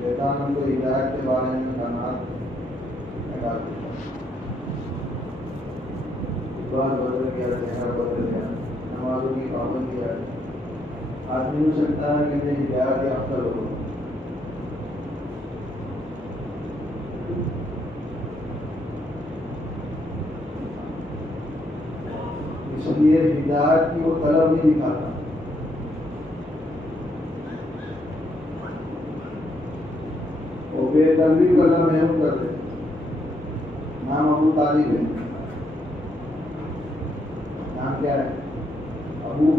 شیطان کو ہدایت کے بارے میں کائنات نکال دیا، بات بدل گیا، چہرہ بدل گیا، نمازوں کی پابندی ہے۔ آدمی ہو سکتا ہے کہ میں ہدایت یافتہ لوگوں، اس لیے ہدایت کی وہ طلب نہیں دکھاتا، وہ بے طلبی کو اللہ محروم کر دے۔ نام ابو طالب ہے، نام کیا ہے؟ ابو،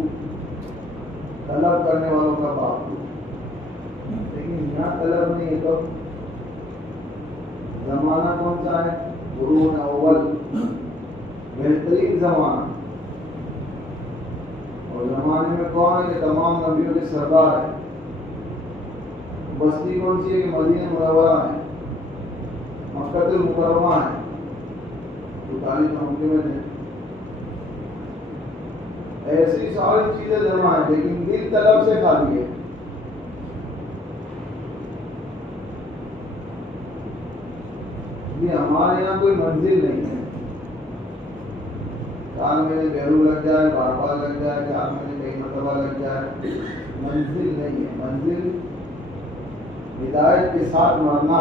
طلب کرنے والوں کا باپ، لیکن یہاں طلب نہیں ہے۔ تو زمانہ کون سا ہے؟ قرون اول، بہترین زمانہ۔ اور زمانے میں کون ہے کہ تمام نبیوں کے سردار ہے۔ بستی کون سی ہے کہ مدینہ منورہ ہے، مکہ المکرمہ ہے، تو تعلیم ممکن ہے۔ ایسی ساری چیزیں جمع ہیں، لیکن دل طلب سے خالی ہے۔ یہ ہمارے یہاں کوئی منزل نہیں ہے، 4 مہینے بیرو لگ جائے، بار بار لگ جائے، 4 مہینے کئی مرتبہ لگ جائے، منزل نہیں ہے۔ منزل ہدایت کے ساتھ مرنا،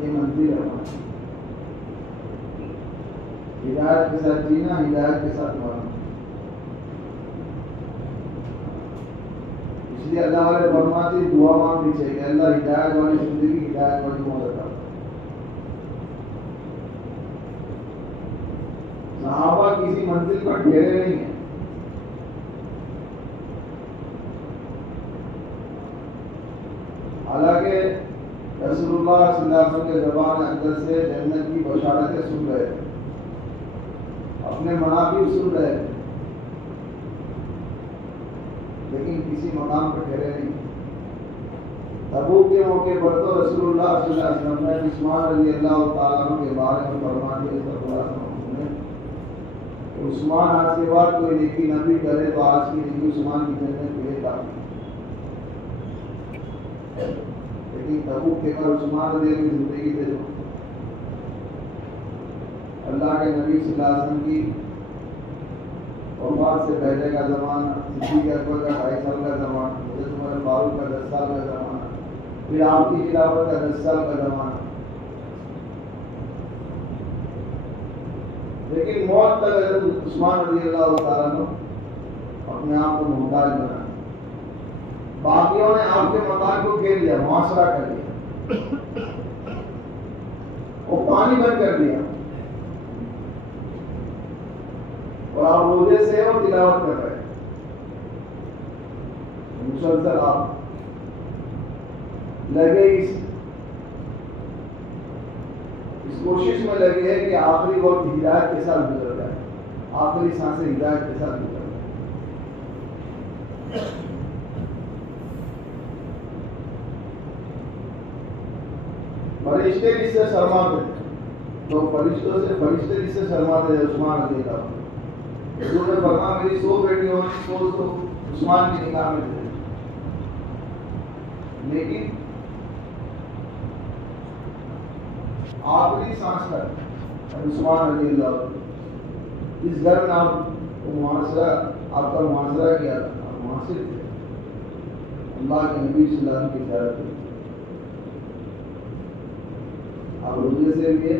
یہ منزل ہے ہماری۔ ہدایت کے ساتھ جینا، ہدایت کے ساتھ مرنا۔ اس لیے اللہ والے فرماتے دعا مانگنی چاہیے کہ اللہ ہدایت والی زندگی، ہدایت والی موت عطا۔ صحابہ کسی منزل پر ٹھہرے نہیں ہیں، حالانکہ رسول اللہ صلی اللہ علیہ وسلم کے زبان اندر سے جنت کی بشارتیں سن رہے تھے، اپنے مناقب سن رہے تھے، لیکن کسی مقام پر ٹھہرے نہیں۔ تبوک کے موقع پر تو رسول اللہ صلی اللہ علیہ وسلم نے عثمان رضی اللہ تعالیٰ عنہ کے بارے میں فرما دیا کہ عثمان آج کے بعد کوئی نیکی نہ بھی کرے تو آج کی نیکی عثمان کی جنت کے لیے کافی۔ لیکن تبوک کے بعد عثمان رضی اللہ کی زندگی تھے جو اللہ کے نبی صلی اللہ علیہ وسلم کی وفات سے پہلے کا زمانہ، صدیق اکبر کا 2.5 سال کا زمانہ، حضرت عمر فاروق کا 10 سال کا زمانہ، پھر آپ کی خلافت کا 10 سال کا زمانہ۔ لیکن موت تک حضرت عثمان رضی اللہ تعالیٰ عنہ اپنے آپ کو محتاج بنا، باقیوں نے آپ کے مکان کو گھیر لیا، محاصرہ کر لیا، وہ پانی بند کر دیا، اور آپ روزے سے اور تلاوت کر رہے ہیں مسلسل۔ آپ لگے اس کوشش میں لگے ہیں کہ آخری وقت ہدایت کے ساتھ گزر جائے، آخری سانسیں ہدایت کے ساتھ گزر جائے۔ فرشتے کس سے شرماتے تھے؟ تو فرشتوں سے فرشتے کس سے شرماتے تھے؟ عثمان رضی اللہ عنہ۔ حضور نے فرمایا میری 100 بیٹیوں میں 100 تو عثمان کی نکاح میں تھے، لیکن آخری سانس تک عثمان رضی اللہ عنہ اس گھر میں آپ کا معاشرہ کیا تھا، آپ معاصر تھے، اللہ کے نبی صلی اللہ علیہ وسلم کی زیارت کی، آپ روزے سے بھی ہے،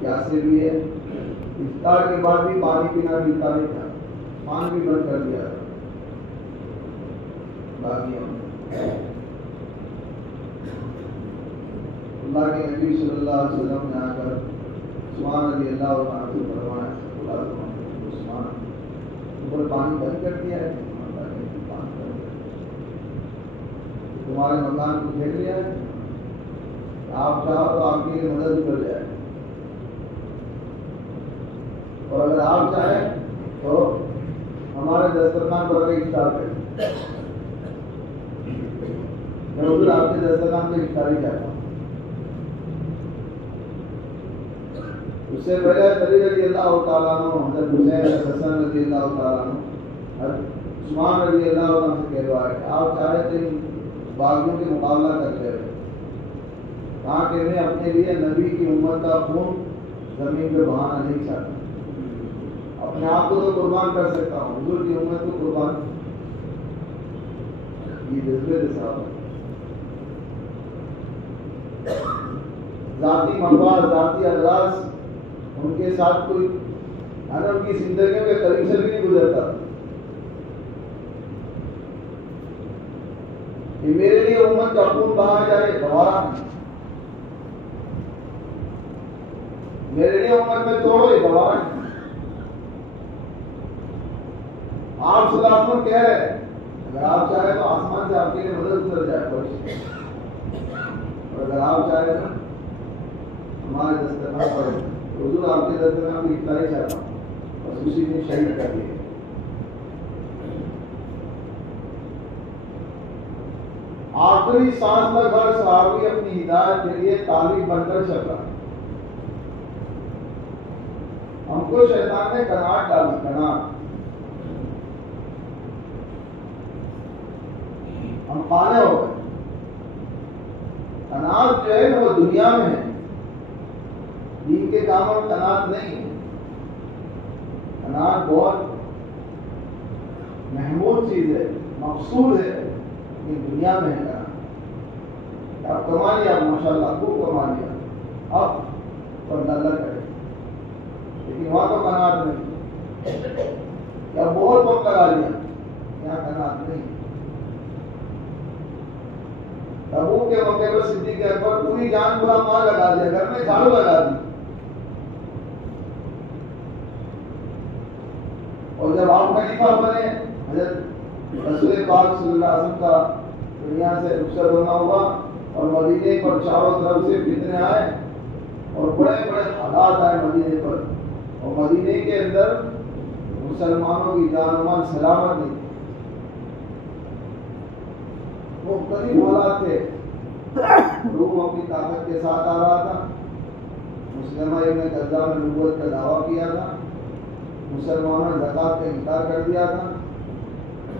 پیاسے بھی ہے، افطار کے بعد بھی پانی پینا ملتا نہیں تھا، پانی بھی بند کر دیا تھا باقیوں نے۔ اللہ کے نبی صلی اللہ علیہ وسلم نے آ کر عثمان رضی اللہ عنہ سے فرمایا عثمان اوپر پانی بند کر دیا ہے، تمہارے مکان کو گھیر لیا ہے، آپ چاہو تو آپ کے لیے مدد کر جائے، اور اگر آپ چاہیں تو ہمارے دسترخوان پر افطار کریں، میں حضور آپ کے دسترخوان پہ افطاری چاہتا ہوں۔ اس سے پہلے علی رضی اللہ تعالیٰ عنہ، حضرت حسین حسن رضی اللہ تعالیٰ عنہ، عثمان رضی اللہ عنہ سے کہلوایا کہ آپ چاہے تو ان باغیوں کے مقابلہ کر لے رہے، کہا کہ میں اپنے لیے نبی کی امت کا خون زمین پہ بہانا نہیں چاہتا، اپنے آپ کو تو قربان کر سکتا ہوں، حضور کی امت کو قربان، یہ جذبے کے ساتھ ذاتی مفاد، ذاتی اغراض ان کے ساتھ کوئی ان کی زندگیوں کے قریب سے بھی نہیں گزرتا کہ میرے لیے امت کا خون بہایا جائے، دوبارہ میرے لیے امت میں توڑو، یہ دوبارہ آپ صلی اللہ علیہ وسلم کہہ رہے ہیں اگر آپ چاہیں تو آسمان سے آپ کے لیے مدد اتر جائے کوئی، اور اگر آپ چاہیں تو ہمارے دسترخوان پر حضور آپ کے دسترخوان کی افطاری چاہتا ہوں، بس اسی نے شہید کر دیا۔ آخری سانس تک ہر صحابی اپنی ہدایت کے لیے طالب بن کر چل رہا ہے۔ ہم کو شیطان نے کناٹ ڈالی، کناٹ، ہم پانے ہو گئے۔ کناٹ جو ہے وہ دنیا میں ہے، دین کے کاموں میں کناٹ نہیں ہے۔ کناٹ بہت محمود چیز ہے، مقصود ہے، یہ دنیا میں ہے۔ آپ کما لیا، ماشاء اللہ خوب کما لیا، اب پر اللہ کرے، لیکن وہاں تو کناٹ نہیں، یا بہت وقت لگا لیا، یہاں کناٹ نہیں۔ تبوک کے موقع پر صدیق اکبر پوری جان پورا مال لگا دیا، گھر میں جھاڑو لگا دی، اور جب آپ خلیفہ بنے، حضرت رسول پاک صلی اللہ علیہ وسلم کا دنیا سے رخصت ہونا ہوا، اور مدینے پر چاروں طرف سے فتنے آئے اور بڑے بڑے حالات آئے مدینے پر، اور مدینے کے اندر مسلمانوں کی جان و مال سلامت نہیں، مختلف حالات تھے۔ روم اپنی طاقت کے ساتھ آ رہا تھا، مسلمہ ابن غزہ نے نبوت کا دعویٰ کیا تھا، مسلمانوں نے زکوٰۃ کا انکار کر دیا تھا،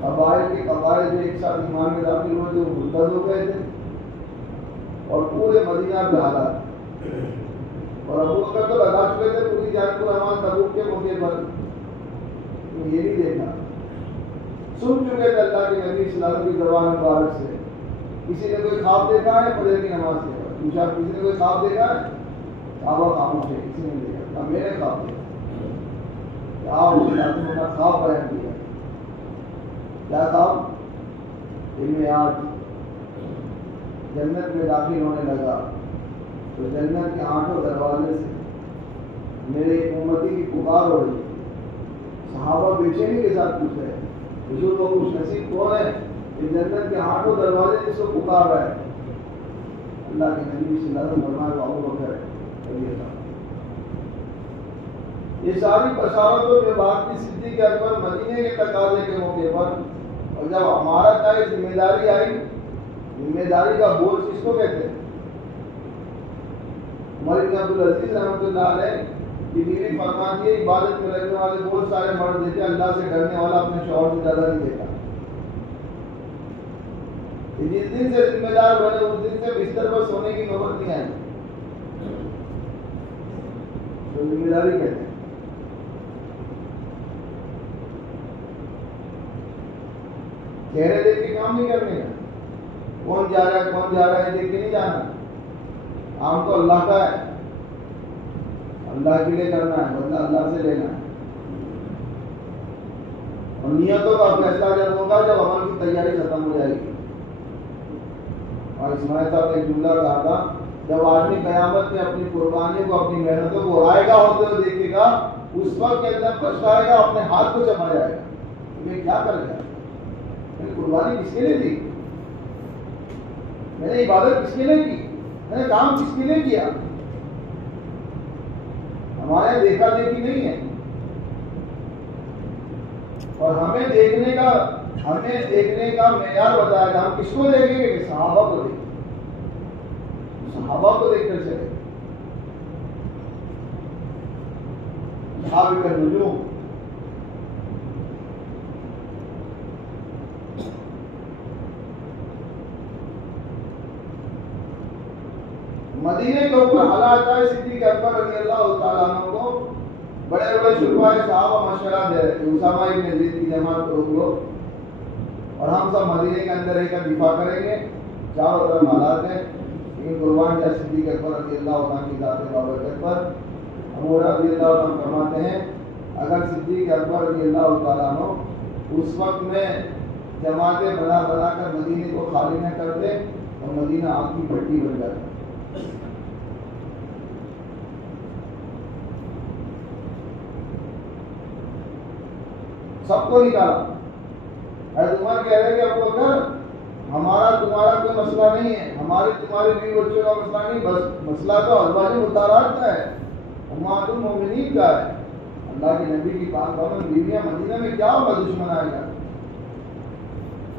قبائل کے قبائل جو ایک ساتھ ایمان میں داخل ہوئے تھے وہ مرتد ہو گئے تھے، اور پورے مدینہ پہ حالات، اور ابو بکر تو لگا چکے تھے پوری جان کو امان تبوک کے موقع پر، یہ نہیں دیکھا، سن چکے تھے اللہ کے نبی صلی اللہ علیہ وسلم کی زبان مبارک سے، کسی نے کوئی خواب دیکھا ہے فجر کی نماز کے بعد، پوچھا کسی نے کوئی خواب دیکھا ہے، صحابہ خاموش ہے، کسی نے دیکھا، میں نے خواب دیکھا، آپ نے خواب بیان کیا، کیا خواب؟ علم آج جنت میں داخل ہونے لگا تو جنت کے 8 دروازے سے میرے امتی کی پکار ہو رہی، صحابہ بے چینی کے ساتھ پوچھ رہے حضور کو خوش نصیب کون ہے کہ جنت کے 8 دروازے جس کو پکار رہا ہے؟ اللہ کے نبی صلی اللہ علیہ وسلم فرمایا ابو بکر ہے۔ یہ ساری بشارتوں کے بعد بھی صدیق اکبر مدینے کے تقاضے کے موقع پر، اور جب ہمارا چاہے ذمہ داری آئی، ذمہ داری کا بوجھ کس کو کہتے ہیں؟ عمر بن عبدالعزیز رحمۃ اللہ علیہ کی بیوی فرماتی ہے عبادت میں رہنے والے بہت سارے مرد دیتے، اللہ سے ڈرنے والا اپنے شوہر سے زیادہ نہیں دیتا، جس دن سے ذمہ دار بنے اس دن سے بستر پر سونے کی نوبت نہیں آئی، تو ذمہ داری کہتے ہیں۔ چہرے دیکھ کے کام نہیں کرنے کا، کون جا رہا ہے دیکھ کے نہیں جانا، کام تو اللہ کا ہے، اللہ کے لیے کرنا ہے، بدلہ اللہ سے لینا ہے، اور نیتوں کا فیصلہ جب ہوگا جب عمل کی تیاری ختم ہو جائے گی۔ اور اسماعیل صاحب نے ایک جملہ کہا تھا جب آدمی قیامت میں اپنی قربانیوں کو اپنی محنتوں کو آئے گا ہوتے ہوئے دیکھے گا اس وقت کے اندر پچھتائے گا اپنے ہاتھ کو چبا جائے گا میں کیا کر گیا میں نے قربانی کس کے لیے دی میں نے عبادت کس کے لیے کی میں نے کام کس کے لیے کیا ہمارے دیکھا دیکھی نہیں ہے اور ہمیں دیکھنے کا معیار بتایا گا ہم کس کو دیکھیں گے کہ صحابہ کو دیکھیں صحابہ کو دیکھ کر چلے صحابہ کا نجوم مدینے کے اوپر حالات آئے صدیق اکبر رضی اللہ تعالیٰ عنہ کو بڑے بڑے شعبہ صحابہ مشورہ دے رہے تھے اسامہ ابن زید کی جماعت کو روک لو اور ہم سب مدینے کے اندر ایک دفاع کریں گے چاروں طرف حالات ہیں لیکن قربان جائے صدیق اکبر رضی اللہ عنہ کی ذات بابرکت پر ابو ہریرہ رضی اللہ عنہ فرماتے ہیں اگر صدیق اکبر رضی اللہ تعالیٰ عنہ اس وقت میں جماعتیں بنا کر مدینے کو خالی نہ کرتے اور مدینہ آگ کی بھٹی بن جاتا سب کو نکالا حضرت عمر کہہ رہے کہ ابو بکر ہمارا تمہارا کوئی مسئلہ نہیں ہے ہمارے تمہارے بیوی بچوں کا مسئلہ نہیں بس مسئلہ تو ازواج مطہرات کا ہے امہات المومنین کا ہے اللہ کے نبی کی پاک دامن بیویاں مدینہ میں کیا ہوگا دشمن آئے گا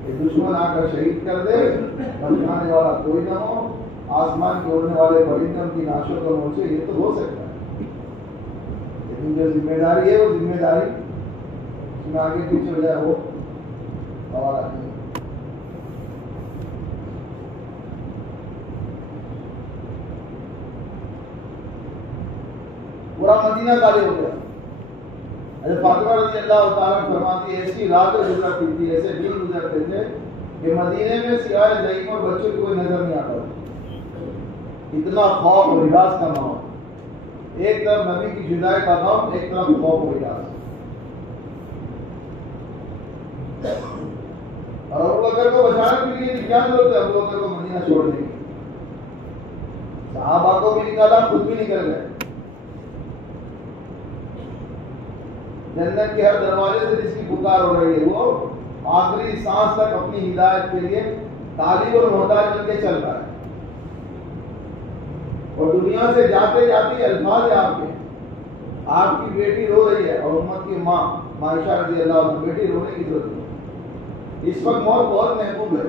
یہ دشمن آ کر شہید کر دے بچانے والا کوئی نہ ہو آسمان کے اڑنے والے پرندے ان کی ناشوں پر پہنچے یہ تو ہو سکتا ہے لیکن جو ذمہ داری ہے وہ ذمہ داری اس میں آگے پیچھے ہو جائے وہ سوال آتی ہے پورا مدینہ خالی ہو گیا حضرت فاطمہ رضی اللہ تعالیٰ فرماتی ایسی رات گزرتی تھی ایسے دن گزرتے تھے کہ مدینے میں سیاہ ضعیف اور بچوں کو کوئی نظر نہیں آتا اتنا خوف و ہراس کا ماحول ایک طرف نبی کی جدائی کا غم ایک طرف خوف و ہراس اور ابو بکر کو بشارت ملی کہ کیا ضرورت ہے ابو بکر کو مدینہ چھوڑنے کی صحابہ کو بھی نکالا خود بھی نکل گئے جنت کے ہر دروازے سے جس کی پکار ہو رہی ہے وہ آخری سانس تک اپنی ہدایت کے لیے طالب اور محتاج بن کے چل رہا ہے اور دنیا سے جاتے جاتے الفاظ ہے آپ کی بیٹی رو رہی ہے اور امت کی ماں عائشہ رضی اللہ عنہ بیٹی رونے کی ضرورت ہے اس وقت موت بہت محبوب ہے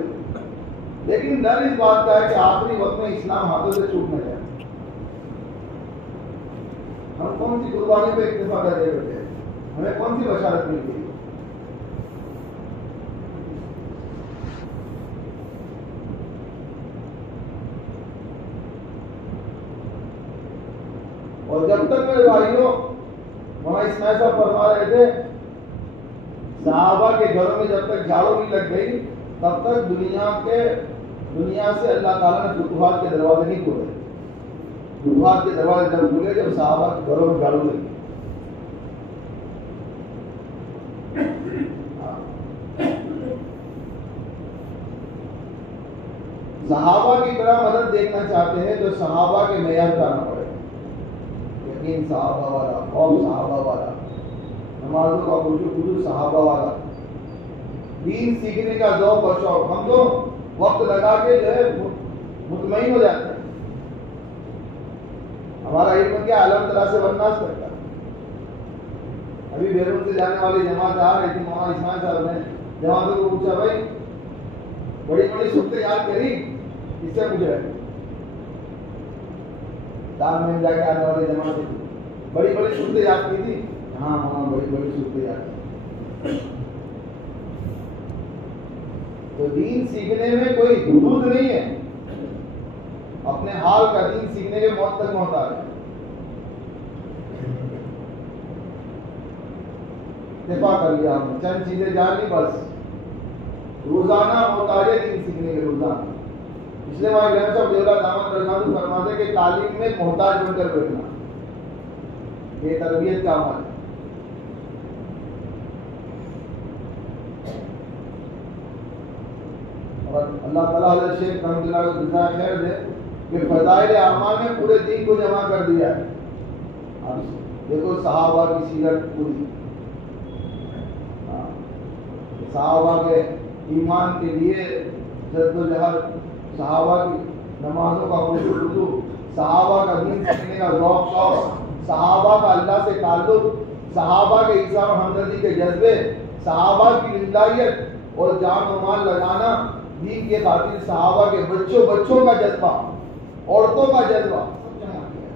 لیکن ڈر اس بات کا ہے کہ آخری وقت میں اسلام ہاتھوں سے چھوٹ نہ جائے ہم کون سی قربانی پہ اکتفا کر رہے ہوتے ہیں ہمیں کون سی بشارت مل گئی اور جب تک میرے بھائیوں وہاں اسماعیل صاحب فرما رہے تھے صحابہ کے گھروں میں جب تک جھاڑو نہیں لگ گئی تب تک دنیا سے اللہ تعالیٰ نے فتوحات کے دروازے نہیں کھولے فتوحات کے دروازے جب کھولے جب صحابہ کے گھروں میں جھاڑو لگی صحابہ کی طرح مدد دیکھنا چاہتے ہیں تو صحابہ کے معیار کا آنا پڑے یقین صحابہ والا خوف صحابہ والا نمازوں کا خضوع صحابہ والا دین سیکھنے کا ذوق اور شوق ہم تو وقت لگا کے جو ہے مطمئن ہو جاتے ہیں ہمارا علم کیا علم طرح سے برداشت کرتا ہے ابھی بیرون سے جانے والی جماعت آ رہی تھی مولانا اسماعیل صاحب نے جماعتوں کو پوچھا بھائی بڑی بڑی صورتیں یاد کری اس سے پوچھا دار میں جا کے آنے والی جماعت بڑی بڑی صورتیں یاد کی تھی ہاں بڑی بڑی صورتیں یاد کی تو دین سیکھنے میں کوئی حدود نہیں ہے اپنے حال کا دین سیکھنے کے موت تک محتاج ہے دفاع کر لیا ہم نے چند چیزیں جان لی بس روزانہ محتاج ہے دین سیکھنے کے روزانہ اس لیے ہمارے گرم صاحب دیولہ دامت برکاتہ فرماتے کہ تعلیم میں محتاج بن کر بیٹھنا یہ تربیت کا عمل ہے اور اللہ تعالیٰ علیہ شیخ رحمۃ اللہ کو جزائے خیر دے کہ فضائل اعمال میں پورے دین کو جمع کر دیا ہے. اب دیکھو صحابہ کی سیرت پوری، صحابہ کے ایمان کے لیے جد و جہد، صحابہ کی نمازوں کا خشوع، صحابہ کا دین سیکھنے کا ذوق شوق، صحابہ کا اللہ سے تعلق، صحابہ کے احسان و ہمدردی کے جذبے، صحابہ کی للہیت اور جان و مال لگانا دین کے خاطر، صحابہ کے بچوں کا جذبہ، عورتوں کا جذبہ، سب جمع کیا.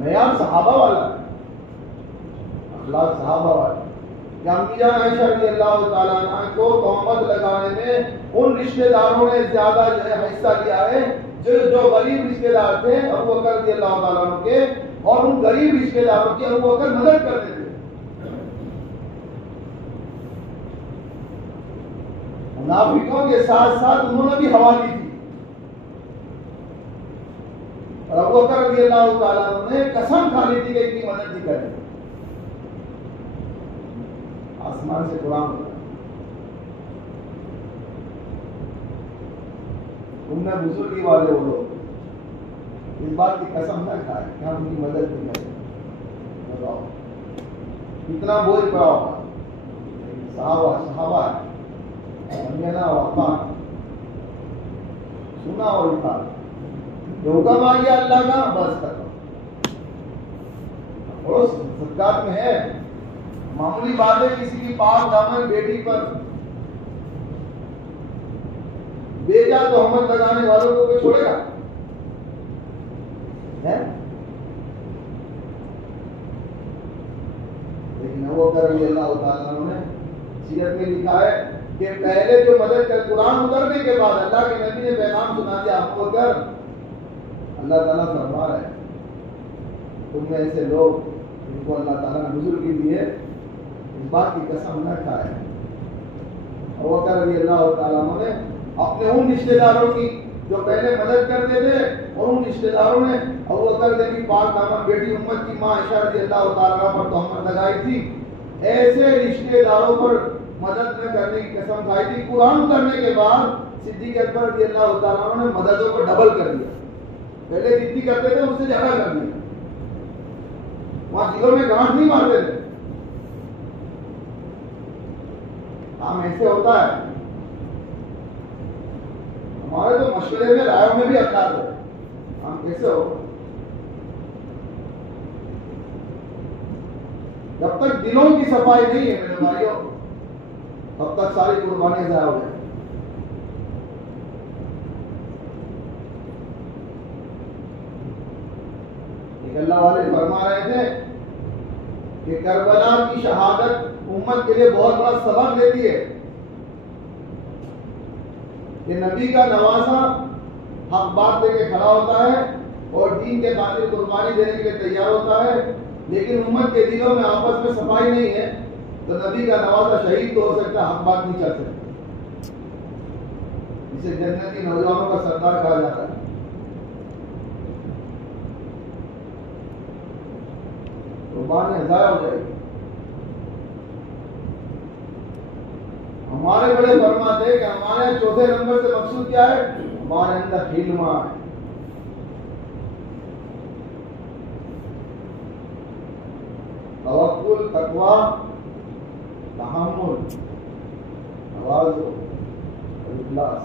معیار صحابہ والا ہے، اخلاق صحابہ والا. کہ امی جان عائشہ رضی اللہ تعالیٰ عنہ کو تہمت لگانے میں ان رشتہ داروں نے زیادہ حصہ لیا ہے جو غریب رشتہ دار تھے ابو بکر رضی اللہ تعالیٰ عنہ کے، اور ان غریب رشتہ داروں کی ابو بکر مدد کرتے تھے. منافقوں کے ساتھ ساتھ انہوں نے بھی ہوا دی تھی، اور ابو بکر رضی اللہ تعالیٰ عنہ نے قسم کھا لی تھی کہ اتنی مدد نہیں کرے. آسمان سے قرآن ہوتا ہے. تم نے بزرگی والے وہ لوگ اس بات کی قسم نہ کھائے کہ ہم ان کی مدد نہیں کریں. بتاؤ کتنا بوجھ پڑا ہوگا. صحابہ سنا اور اٹھا جو حکم آ گیا اللہ کا بس کرو. اور صدقات میں ہے معمولی بات ہے کسی کی پاک دامن بیٹی پر بیجا تہمت لگانے والوں کو کوئی چھوڑے گا؟ لیکن ابو بکر رضی اللہ تعالیٰ نے سیرت میں لکھا ہے کہ پہلے جو مدد کر قرآن اترنے کے بعد اللہ کے نبی نے پیغام سنا دیا ابو بکر، اللہ تعالیٰ فرما رہا ہے تم میں ایسے لوگ جن کو اللہ تعالیٰ نے بزرگی دی ہے اس بات کی قسم نہ کھائے. ابو بکر رضی اللہ تعالیٰ نے اپنے ان رشتہ داروں کی جو پہلے مدد کرتے تھے، اور ان رشتہ داروں نے ابو بکر کی پاک دامن بیٹی امت کی ماں عائشہ رضی اللہ تعالیٰ پر تہمت لگائی تھی، ایسے رشتہ داروں پر مدد نہ کرنے کی قسم کھائی تھی. قرآن کرنے کے بعد صدیق اکبر رضی اللہ تعالیٰ نے مددوں کو ڈبل کر دیا. پہلے جتنی کرتے تھے اس سے زیادہ کر دیا. وہاں دلوں میں گانٹھ نہیں مارتے تھے. کام ایسے ہوتا ہے. ہمارے تو مشورے میں رائے میں بھی اخلاق ہے. ہم کیسے ہو؟ جب تک دلوں کی صفائی نہیں ہے میرے بھائیوں تب تک ساری قربانیاں ضائع ہو جائیں. ایک اللہ والے فرما رہے تھے کہ کربلا کی شہادت امت کے لیے بہت بڑا سبق دیتی ہے کہ نبی کا نواسا حق بات دے کے کھڑا ہوتا ہے اور دین کے خاطر قربانی دینے کے لیے تیار ہوتا ہے، لیکن امت کے دلوں میں آپس میں صفائی نہیں ہے تو نبی کا نواسا شہید تو ہو سکتا ہے، حق بات نہیں چل سکتا. اسے جنتی نوجوانوں کا سردار کہا جاتا ہے. قربانی ضائع ہو جائے گی. ہمارے بڑے فرماتے ہیں کہ ہمارے چوتھے نمبر سے مقصود کیا ہے؟ ہمارے اندر خلما ہے. توکل، تقوی، تحمل، تواضع اور اخلاص،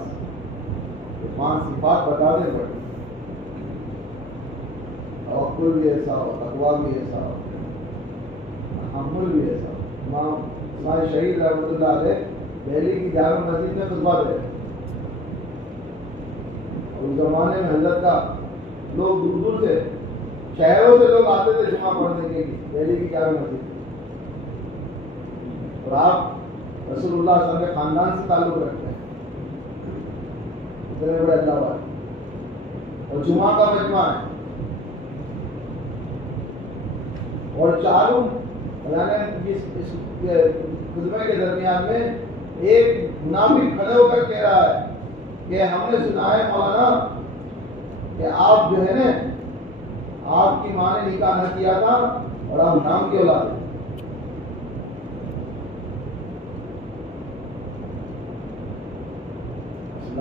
یہ 5 صفات بتا دیں بڑے. توکل بھی ایسا ہو، تقوی بھی ایسا ہو، تحمل بھی ایسا ہو. امام اسماعیل شہید رحمۃ اللہ علیہ دہلی کی جامع مسجد میں خطبہ دے. اور اس زمانے میں حضرت کا لوگ دور دور سے شہروں سے لوگ آتے تھے جمعہ پڑھنے کے لیے دہلی کی جامع مسجد. اور آپ رسول اللہ صلی اللہ علیہ وسلم کے خاندان سے تعلق رکھتے ہیں، اتنے بڑے اللہ والے، اور جمعہ کا مجمع ہے. اور چاروں یعنی اس خطبے کے درمیان میں ایک منافق کھڑے ہو کر کہہ رہا ہے کہ ہم نے سنا ہے مولانا کہ آپ جو ہے نا آپ کی ماں نے نکاح نہ کیا تھا اور آپ نام کی اولاد ہیں.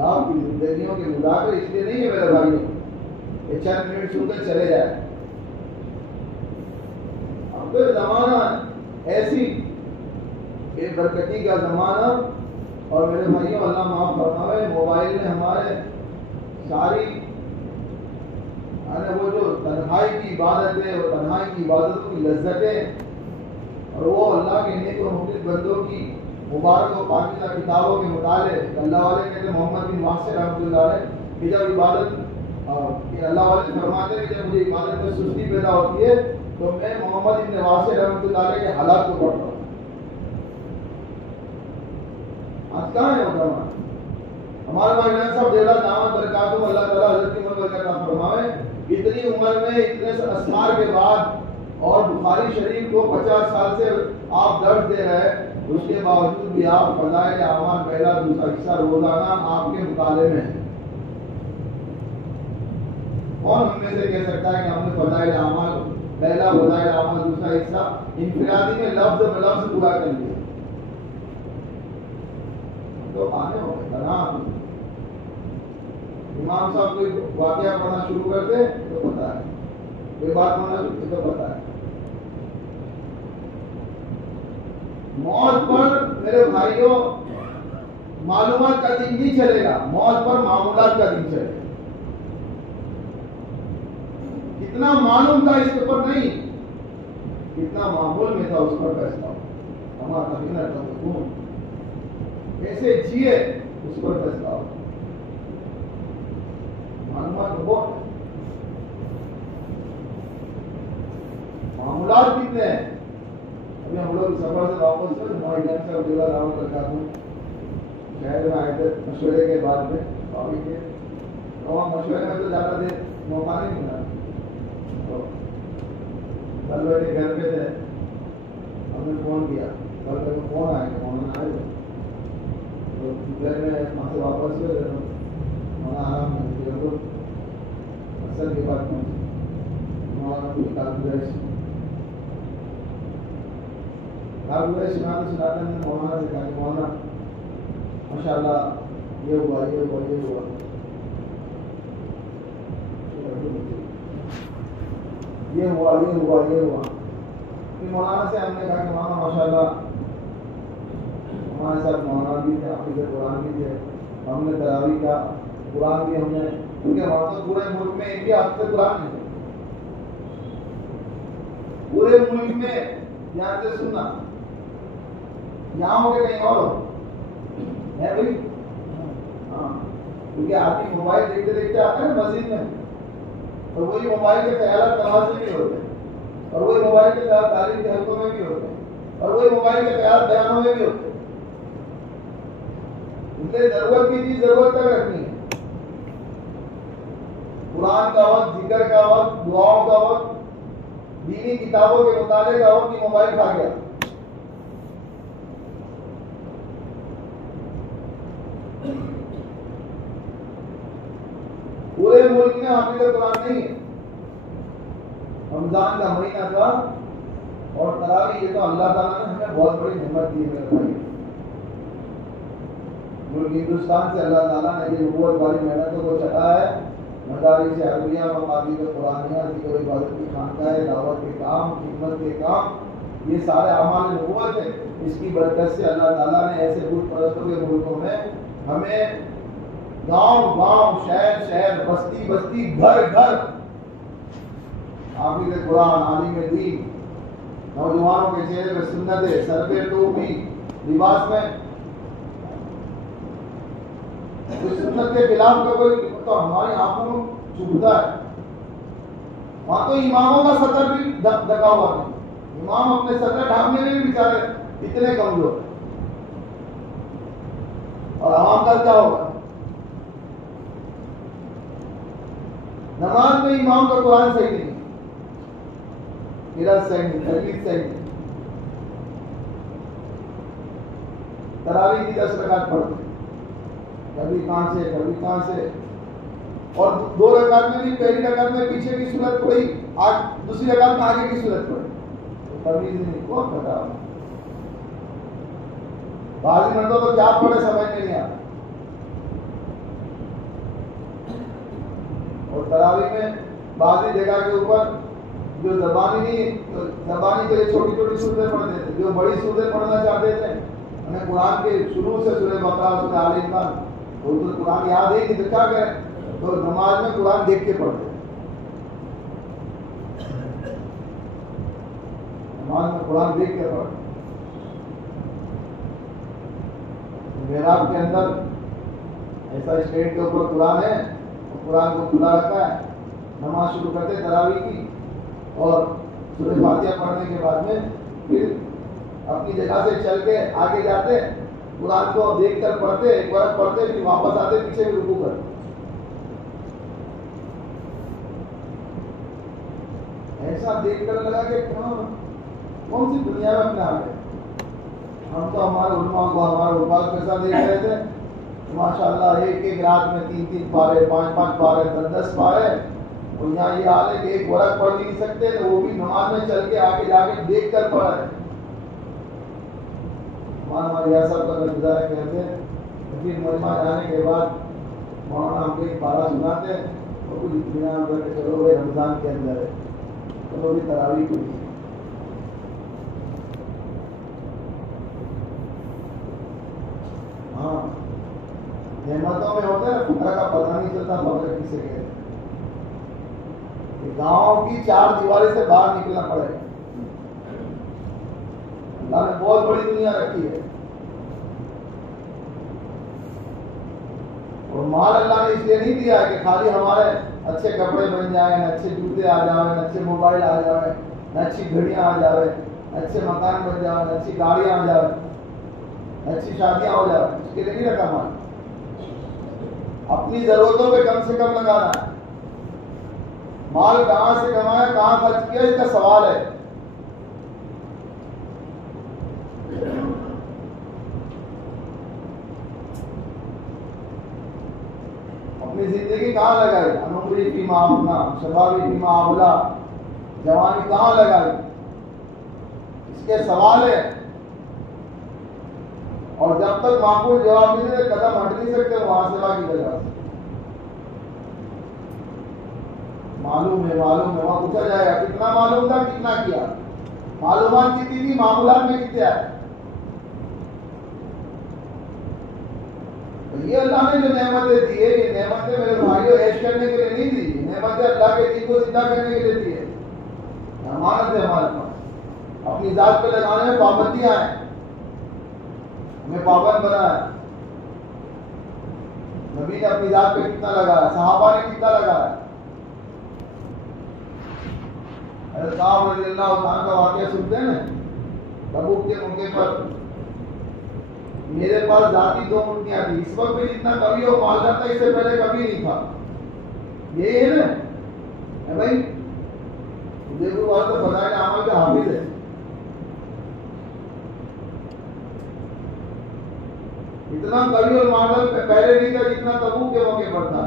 آپ کی زندگیوں کے مذاکرے اس لیے نہیں ہے میرے بھائیوں کہ چند منٹ سن کر چلے جائے. اب تو زمانہ ایسی بے برکتی کا زمانہ. اور میرے بھائیوں اللہ معاف فرمائے موبائل نے ہمارے ساری وہ جو تنہائی کی عبادت ہے اور تنہائی کی عبادتوں کی لذتیں اور وہ اللہ کے نیک و مخلص بندوں کی مبارک و پاکیزہ کتابوں کے مطالعے. اللہ والے کہتے ہیں محمد بن واسع رحمۃ اللہ علیہ کہ جب عبادت اللہ والے فرماتے ہیں کہ جب مجھے عبادت میں سستی پیدا ہوتی ہے تو میں محمد بن واسع رحمۃ اللہ علیہ کے حالات کو پڑھتا ہوں. آج کہاں ہے وہ ہمارے بھائی جان صاحب دیلا دعوت برکاتہ اللہ تعالیٰ حضرت کی عمر برکت فرمائے. اتنی عمر میں اتنے اسمار کے بعد اور بخاری شریف کو 50 سال سے آپ درس دے رہے ہیں اس کے باوجود بھی آپ فضائل اعمال پہلا دوسرا حصہ روزانہ آپ کے مطالعے میں ہے. کون ہم میں سے کہہ سکتا ہے کہ ہم نے فضائل اعمال پہلا فضائل اعمال دوسرا حصہ انفرادی میں لفظ بلفظ پورا کر لیا؟ تو آنے ہو گئے امام صاحب کوئی واقعہ پڑھنا شروع کرتے تو پتا ہے, کوئی بات پڑھنا شروع تو پتا ہے. موت پر میرے بھائیوں معلومات کا دن نہیں چلے گا, موت پر معمولات کا دن چلے گا. کتنا معلوم تھا اس کے پر نہیں, کتنا معمول میں تھا اس پر فیصلہ ہمارا کیسے جیے اس پر فیصلہ ہو. معلومات بہت معاملات کتنے ہیں. ابھی ہم لوگ سفر سے واپس ہوئے ہمارے جان سے عبداللہ راؤ کرتا ہوں شہر میں آئے تھے مشورے کے بعد میں بابی کے وہاں مشورے میں تو زیادہ دیر موقع نہیں ملا. کل بیٹھے گھر پہ تھے ہم نے فون کیا کل پہ فون آئے کہ مولانا آئے تو گھر میں وہاں سے واپس ہوئے مولانا آرام میں اصل کی بات مولانا کوئی کالگزارش سناتے ہیں. مولانا سے کہا کہ مولانا ماشاء اللہ یہ ہوا یہ ہوا یہ ہوا یہ ہوا یہ ہوا یہ ہوا. پھر مولانا سے ہم نے کہا کہ مولانا ماشاء اللہ ہمارے ساتھ مولانا بھی تھے, حافظ قرآن بھی تھے, ہم نے تراویح کا قرآن بھی ہم نے, کیونکہ وہاں تو پورے ملک میں ایک ہی حافظ قرآن ہے پورے ملک میں. یہاں سے سننا یہاں ہو کے کہیں اور ہو ہے بھائی. ہاں کیونکہ آدمی موبائل دیکھتے دیکھتے آتا ہے نا مسجد میں, اور وہی موبائل کے خیالات تلاش میں بھی ہوتے ہیں, اور وہی موبائل کے خیالات تعلیم کے حلقوں میں بھی ہوتے ہیں, اور وہی موبائل کے خیالات بیانوں میں بھی ہوتے ہیں. اس لیے ضرورت کی چیز ضرورت تک رکھنی ہے. قرآن کا وقت, ذکر کا وقت, دعاؤں کا وقت, دینی کتابوں کے مطالعے کا وقت یہ موبائل کھا گیا. پورے ملک میں حافظ قرآن نہیں ہے. رمضان کا مہینہ تھا اور تراویح, یہ تو اللہ تعالیٰ نے ہمیں بہت بڑی نعمت دی ہے میرے بھائی. ملک ہندوستان سے اللہ تعالیٰ نے یہ نبوت والی محنتوں کو چلا ہے. مدارس عربیہ, مقاصد قرآنیہ, ذکر و عبادت کی خانقاہ, دعوت کے کام, خدمت کے کام, یہ سارے اعمال نبوت ہے. اس کی برکت سے اللہ تعالیٰ نے ایسے بت پرستوں کے ملکوں میں ہمیں گاؤں گاؤں, شہر شہر, بستی بستی, گھر گھر حافظ قرآن, عالم دین, نوجوانوں کے چہرے پہ سنتیں, سر پہ ٹوپی, لباس میں سنت کے خلاف کا کوئی تو ہماری آنکھوں میں چبھتا ہے. وہاں تو اماموں کا سطر بھی ڈھکا ہوا ہے. امام اپنے سطر ڈھانپنے میں بھی بیچارے اتنے کمزور ہیں, اور عوام کا کیا ہوگا. نماز میں امام کا قرآن صحیح نہیں, قرأت صحیح نہیں, تجوید صحیح نہیں. تراویح کی 10 رکعت پڑھتے, کبھی کہاں سے کبھی کہاں سے, اور 2 رکعت میں بھی پہلی رکعت میں پیچھے کی صورت پڑھی, آج دوسری رکعت میں آگے کی صورت پڑھی. تمیز نہیں, کون پتا. بعض مردوں تو کیا پڑھے سمجھ میں نہیں آتا. تراویح میں بعضی جگہ کے اوپر جو زبانی کے لیے چھوٹی چھوٹی سورتیں پڑھتے تھے، جو بڑی سورتیں پڑھنا چاہتے تھے ہمیں قرآن کے شروع سے سورہ بقرہ سورہ آل عمران، وہ تو قرآن یاد ہے نہیں تو کیا کریں، تو نماز میں قرآن دیکھ کے پڑھتے، نماز میں قرآن دیکھ کے پڑھتے۔ محراب کے اندر ایسا اسٹیج کے اوپر قرآن ہے، قرآن کو کھلا رکھا ہے، نماز شروع کرتے تراویح کی، اور سورہ فاتحہ پڑھنے کے بعد میں پھر اپنی جگہ سے چل کے آگے جاتے، قرآن کو دیکھ کر پڑھتے، ایک بار پڑھتے، پھر واپس آتے، پیچھے بھی رکوع کرتے۔ ایسا دیکھ کر لگا کہ کون سی دنیا میں اپنے آ گئے، ہم تو ہمارے علماء کو ہمارے استاد کے ساتھ دیکھ رہے تھے، ماشاءاللہ ایک ایک رات میں 3 پارے 5 پارے 10 پارے، اور یہاں یہ حال ہے کہ ایک ورق پڑھ نہیں سکتے، تو وہ بھی نماز میں چل کے آگے جا کے دیکھ کر پڑھ رہے ہیں۔ مولانا ریاست کا گزارا کہتے ہیں، پھر مجمع جانے کے بعد مولانا ہم کو ایک پارا سناتے ہیں، اور کچھ اطمینان کر کے چلو بھائی رمضان کے اندر ہے، چلو بھی تراویح کو دی۔ ہاں نعمتوں میں ہوتا ہے فقر کا پتہ نہیں چلتا، فقر کسے کہتے ہیں۔ گاؤں کی 4 دیواری سے باہر نکلنا پڑے، اللہ نے بہت بڑی دنیا رکھی ہے، اور مال اللہ نے اس لیے نہیں دیا کہ خالی ہمارے اچھے کپڑے بن جائیں، اچھے جوتے آ جائیں، اچھے موبائل آ جائیں، اچھی گھڑیاں آ جائیں، اچھے مکان بن جائیں، اچھی گاڑیاں آ جائیں، اچھی شادیاں ہو جائیں، اس کے لیے نہیں رکھا مال۔ اپنی ضرورتوں پہ کم سے کم لگانا ہے۔ مال کہاں سے کمایا، کہاں خرچ کیا، اس کا سوال ہے۔ اپنی زندگی کہاں لگائی، عمری فیما افنا، شبابی فیما ابلا، جوانی کہاں لگائی، اس کے سوال ہے۔ اور جب تک معقول جواب نہیں دے قدم ہٹ نہیں سکتے محاسبہ کی جگہ سے۔ معلوم ہے وہاں پوچھا جائے گا کتنا معلوم تھا، کتنا کیا، معلومات کتنی تھی، معمولات میں کتنے آئے۔ یہ اللہ نے جو نعمتیں دی ہے، یہ نعمتیں میرے بھائیوں عیش کرنے کے لیے نہیں دی، نعمتیں اللہ کے دین کو زندہ کرنے کے لیے دی ہے، امانت ہے ہمارے پاس۔ اپنی ذات پہ لگانے میں پابندیاں ہیں، ہمیں پابند بنایا۔ نبی نے اپنی ذات پہ کتنا لگایا، صحابہ نے کتنا لگایا۔ حضرت صاحب رضی اللہ عنہ کا واقعہ سنتے ہیں نا، تبوک کے موقع پر میرے پاس ذاتی 2 اونٹیاں تھی، اس وقت بھی جتنا کبھی وہ مالدار تھا، اس سے پہلے کبھی نہیں تھا۔ یہی ہے نا بھائی، دیکھو بات تو فضائل اعمال کا حافظ ہے۔ اتنا کبھی اور مالدار پہلے نہیں تھا جتنا تبوک کے موقع پر تھا۔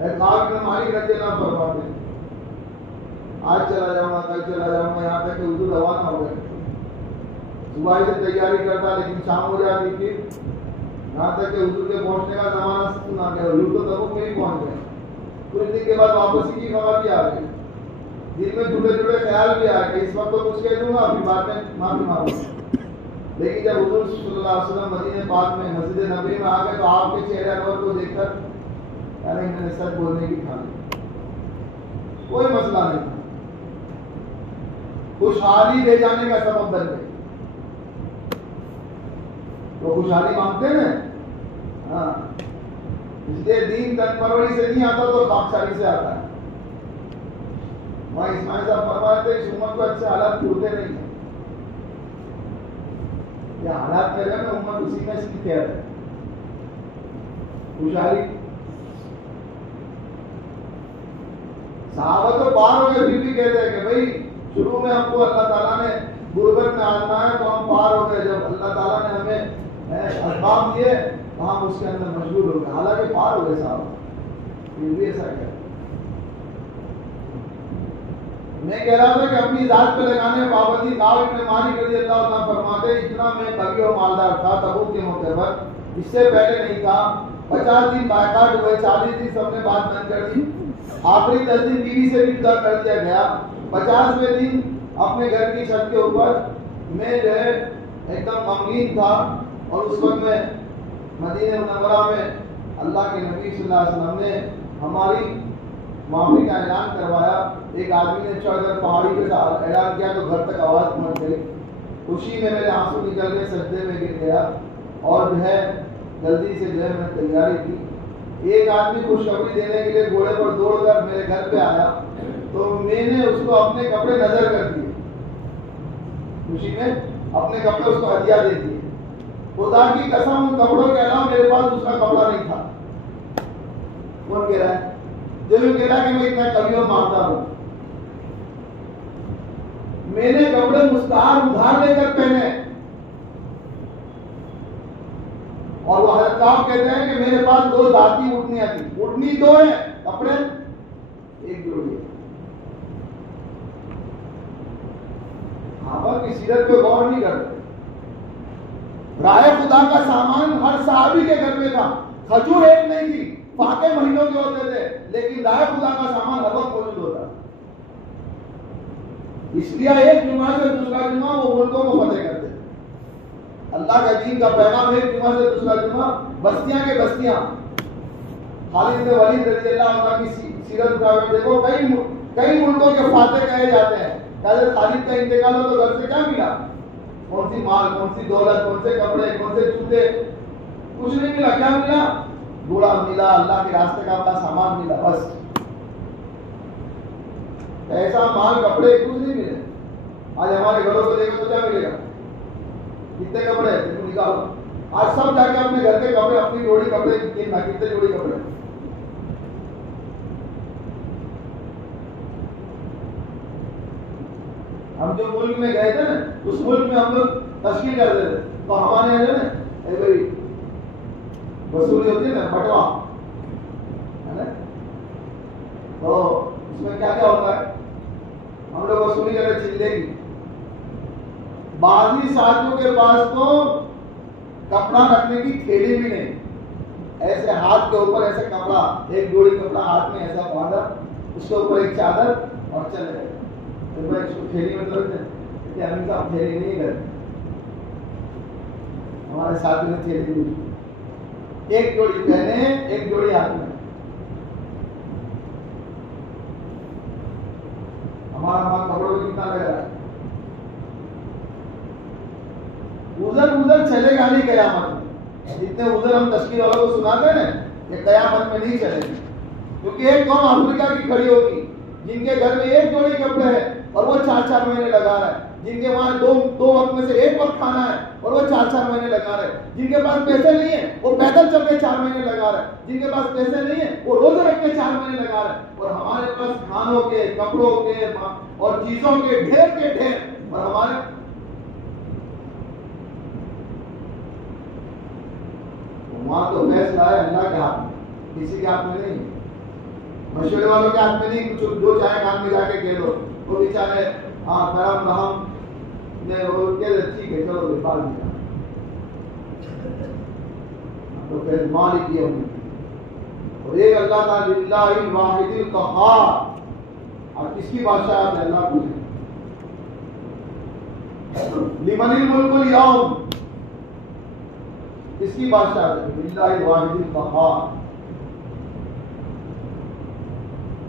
کعب بن مالک رضی اللہ فرماتے ہیں، آج چلا جاؤں گا، کل چلا جاؤں گا، یہاں تک کہ حضور روانہ ہو گئے۔ صبح سے تیاری کرتا لیکن شام ہو جاتی تھی، یہاں تک کہ حضور کے پہنچنے کا زمانہ سنا گیا، حضور تو تبوک میں ہی پہنچ گئے۔ کچھ دن کے بعد واپسی کی خبر بھی آ گئی، دل میں جڑے جڑے خیال بھی آئے کہ اس وقت تو کچھ کہہ دوں گا، پھر بعد میں معافی مانگوں گا۔ لیکن جب حضور صلی اللہ علیہ وسلم مدینہ پاک میں مسجد نبوی میں آ گئے تو آپ کے چہرے انور کو دیکھ کر یعنی میں نے سچ بولنے کی ٹھان لی، کوئی مسئلہ نہیں تھا، خوشحالی لے جانے کا سبب بن گئے۔ تو خوشحالی مانگتے ہیں ہاں، اس لیے دین تن پروری سے نہیں آتا تو خاکساری سے آتا ہے۔ وہاں اسماعیل صاحب فرماتے تھے اس امت کو اچھے حالات پورتے نہیں ہیں، یہ حالات میں رہے امت اسی میں اس کی خیر ہے۔ خوشحالی صحابہ تو پار ہو گئے، پھر بھی کہتے ہیں کہ بھائی شروع میں ہم کو اللہ تعالیٰ نے غربت میں آزمایا تو ہم پار ہو گئے، جب اللہ تعالیٰ نے ہمیں اسباب دیے تو ہم اس کے اندر مشغول ہو گئے، حالانکہ پار ہو گئے صحابہ، پھر بھی ایسا کیا۔ میں کہہ رہا تھا کہ اپنی ذات پہ لگانے میں پابندی، کعب بن مالک رضی اللہ عنہ فرماتے اتنا میں کبھی اور مالدار تھا تبوک کے موقع پر، اس سے پہلے نہیں تھا۔ 50 دن بائیکاٹ ہوئے، 40 دن سب نے بات بند کر دی، آخری 10 دن بیوی سے بھی جدا کر دیا گیا. 50ویں دن اپنے گھر کی چھت کے اوپر میں جو ہے ایک دم غمگین تھا، اور اس وقت میں مدینہ منورہ میں اللہ کے نبی صلی اللہ علیہ وسلم نے ہماری معافی کا اعلان کروایا. ایک آدمی نے چڑھ کر پہاڑی پہ اعلان کیا تو گھر تک آواز پہنچ گئی. خوشی میں میرے آنسو نکل گئے، سجدے میں گر گیا، اور جو ہے جلدی سے جو ہے میں تیاری کی. ایک آدمی خوشخبری دینے کے لیے گھوڑے پر دوڑ کر میرے گھر پہ آیا تو میں نے اس کو اپنے کپڑے نظر کر دیے، خوشی میں اپنے کپڑے اس کو ہدیہ دے دیے. خدا کی قسم ان کپڑوں کے علاوہ میرے پاس دوسرا کپڑا نہیں تھا. کون کہہ رہا ہے؟ جو کہہ رہا ہے کہ میں اتنا کبھی اور مانگتا ہوں. میں نے کپڑے مستعار ادھار لے کر پہنے، اور وہ حضرت کعب کہتے ہیں کہ میرے پاس 2 ذاتی اٹھنیاں تھیں. اٹھنی 2 ہیں، کپڑے ایک جوڑی ہے. آپ کی سیرت پہ غور نہیں کرتے. رائے خدا کا سامان ہر صحابی کے گھر میں تھا. کھجور ایک نہیں تھی، فاقے مہینوں کے ہوتے تھے، لیکن رائے خدا کا سامان ہر وقت موجود ہوتا. اس لیے ایک جمعہ سے دوسرا جمعہ وہ ملکوں کو فتح کرتے. اللہ کا دین کا پیغام ایک جمعہ سے دوسرا جمعہ، بستیاں کے بستیاں. خالد بن ولید رضی اللہ عنہ کی سیرت اٹھا کر دیکھو، کئی ملکوں کے فاتح کہے جاتے ہیں. حضرت خالد کا انتقال ہو تو گھر سے کیا ملا؟ کون سی مال، کون سی دولت، کون سے کپڑے، کون سے جوتے؟ کچھ نہیں ملا. کیا ملا؟ گھوڑا ملا، اللہ کے راستے کا اپنا سامان ملا، بس. ایسا مال، کپڑے کچھ نہیں ملے. آج ہمارے گھروں کو دیکھو تو کیا ملے گا؟ کتنے کپڑے ہیں نکالو. آج سب جا کے اپنے گھر کے کپڑے، اپنی جوڑی کپڑے کتنے جوڑی کپڑے. ہم جو ملک میں گئے تھے نا، اس ملک میں ہم لوگ تشکیل کرتے تھے تو ہمارے یہاں جو ہے نا وصولی ہوتی ہے نا، بٹوا ہے نا، تو اس میں کیا کیا ہوتا ہے؟ ہم لوگ وصولی کرتے چلے کی. بعضی ساتھیوں کے پاس تو کپڑا رکھنے کی تھیلی بھی نہیں، ایسے ہاتھ کے اوپر ایسے کپڑا، ایک جوڑی کپڑا ہاتھ میں ایسا باندھا، اس کے اوپر ایک چادر، اور چلے گئے. اس کو تھیلی میں رکھتے ہیں کہ ہم صاحب تھیلی نہیں کرتے. ہمارے ساتھ میں تھیلی نہیں، ایک جوڑی پہنے، ایک جوڑی ہاتھ میں. ہمارا کپڑوں کو کتنا لگ رہا ہے؟ ادھر چلے گا نہیں قیامت میں. جتنے ادھر ہم تشکیل والوں کو سناتے ہیں نا کہ قیامت میں نہیں چلے گی، کیونکہ ایک قوم افریقہ کی کھڑی ہوگی جن کے گھر میں ایک جوڑی کپڑے ہیں اور وہ 4 مہینے لگا رہا ہے. جن کے وہاں دو وقت میں سے ایک وقت کھانا ہے اور وہ 4 مہینے لگا رہے. جن کے پاس پیسے نہیں ہیں وہ پیدل چل کے 4 مہینے لگا رہے. جن کے پاس پیسے نہیں ہیں وہ روزے رکھ کے 4 مہینے لگا رہے. اور ہمارے پاس کھانوں کے، کپڑوں کے اور چیزوں کے ڈھیر کے ڈھیر. اور ہمارے وہاں تو فیصلہ ہے اللہ کے ہاتھ میں، کسی کے ہاتھ میں نہیں. مشورے والوں کے ہاتھ میں نہیں. کچھ جو چاہے کام میں جا کے کہہ دو. وہ بیچارے ہاں کرم رحم نے وہ کہہ دے ٹھیک ہے چلو بال دیا تو پھر مالک کی ہوگی. اور ایک اللہ تعالی للہ الواحد القہار. اور کس کی بادشاہت ہے؟ اللہ کو. لمن الملک اليوم، کس کی بادشاہت ہے؟ للہ الواحد القہار.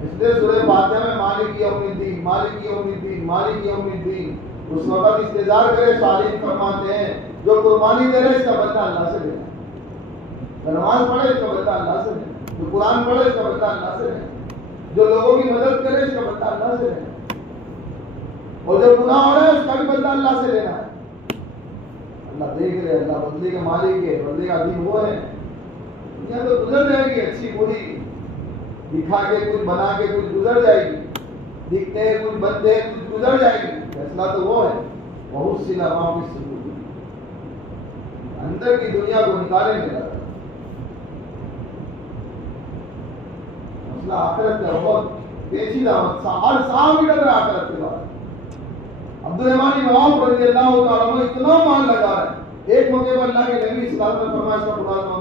اس لیے سورہ فاتحہ میں مالک یوم الدین، مالک یوم الدین، مالک یوم الدین. اس وقت انتظار کرے. صالحین فرماتے ہیں جو قربانی دے رہے اس کا بدلہ اللہ سے لینا. جو نماز پڑھے اس کا بدلہ اللہ سے لینا. جو قرآن پڑھے اس کا بدلہ اللہ سے لینا. جو لوگوں کی مدد کرے اس کا بدلہ اللہ سے لینا. اور جو گناہ ہو رہا ہے اس کا بھی بدلہ اللہ سے لینا ہے. اللہ دیکھ رہے. اللہ بدلے کے مالک ہے. بدلے کا دین وہ ہے. دنیا تو گزر جائے گی، اچھی بری دکھا کے کچھ بنا کے کچھ گزر جائے گی. دکھتے ہیں کچھ، بنتے ہیں کچھ، گزر جائے گی. فیصلہ تو وہ ہے. بہت سی لمحوں کی سکون اندر کی دنیا کو نکالیں گے. مسئلہ آخرت کا بہت پیچیدہ مسئلہ. ہر سال بھی ڈر رہا ہے آخرت کے بعد. عبدالرحمن بن عوف رضی اللہ تعالیٰ عنہ اتنا مال لگا ہے. ایک موقع پر اللہ کے نبی صلی اللہ علیہ وسلم نے فرمایا اس کا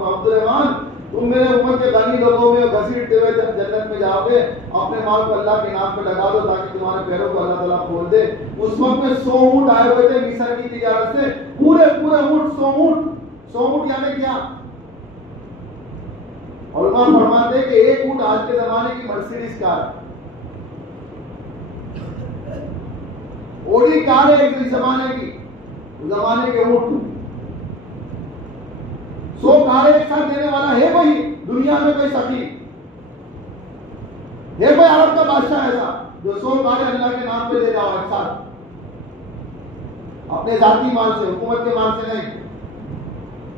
عبدالرحمن تم میرے امت کے غنی لوگوں میں گھسیٹتے ہوئے جب جنت میں جاؤ گے اپنے مال کو اللہ کے نام پہ لگا دو تاکہ تمہارے پیروں کو اللہ تعالیٰ کھول دے. اس وقت میں 100 اونٹ آئے ہوئے تھے مصر کی تجارت سے, پورے اونٹ 100 اونٹ یعنی کیا؟ علماء فرماتے ہیں کہ ایک اونٹ آج کے زمانے کی مرسیڈیز کار, اوڈی کار ہے ایک زمانے کی, زمانے کے اونٹ 100 کاریں ایک ساتھ دینے والا ہے کوئی دنیا میں کوئی سخی ہے؟ کوئی عرب کا بادشاہ ایسا جو 100 کاریں اللہ کے نام پہ دے جاؤ ایک ساتھ اپنے ذاتی مال سے, حکومت کے مال سے نہیں.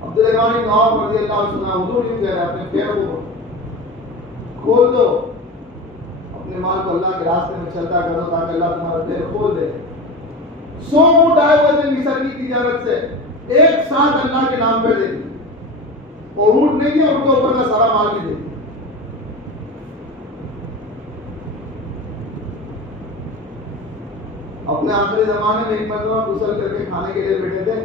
عبدالرحمن بن عوف رضی اللہ عنہ سنا حضور یوں کہہ رہے ہیں اپنے پیروں کو کھول دو, اپنے مال کو اللہ کے راستے میں چلتا کر دو تاکہ اللہ تمہارا پیر کھول دے. 100 اونٹ آئے ہوئے تھے مصر کی تجارت سے, ایک ساتھ اللہ کے نام پہ دے دی, اور اونٹ نہیں دیا, ان کو اوپر کا سارا مال بھی دے دیا. اپنے آخری زمانے میں ایک مرتبہ غسل کر کے کھانے کے لیے بیٹھے تھے,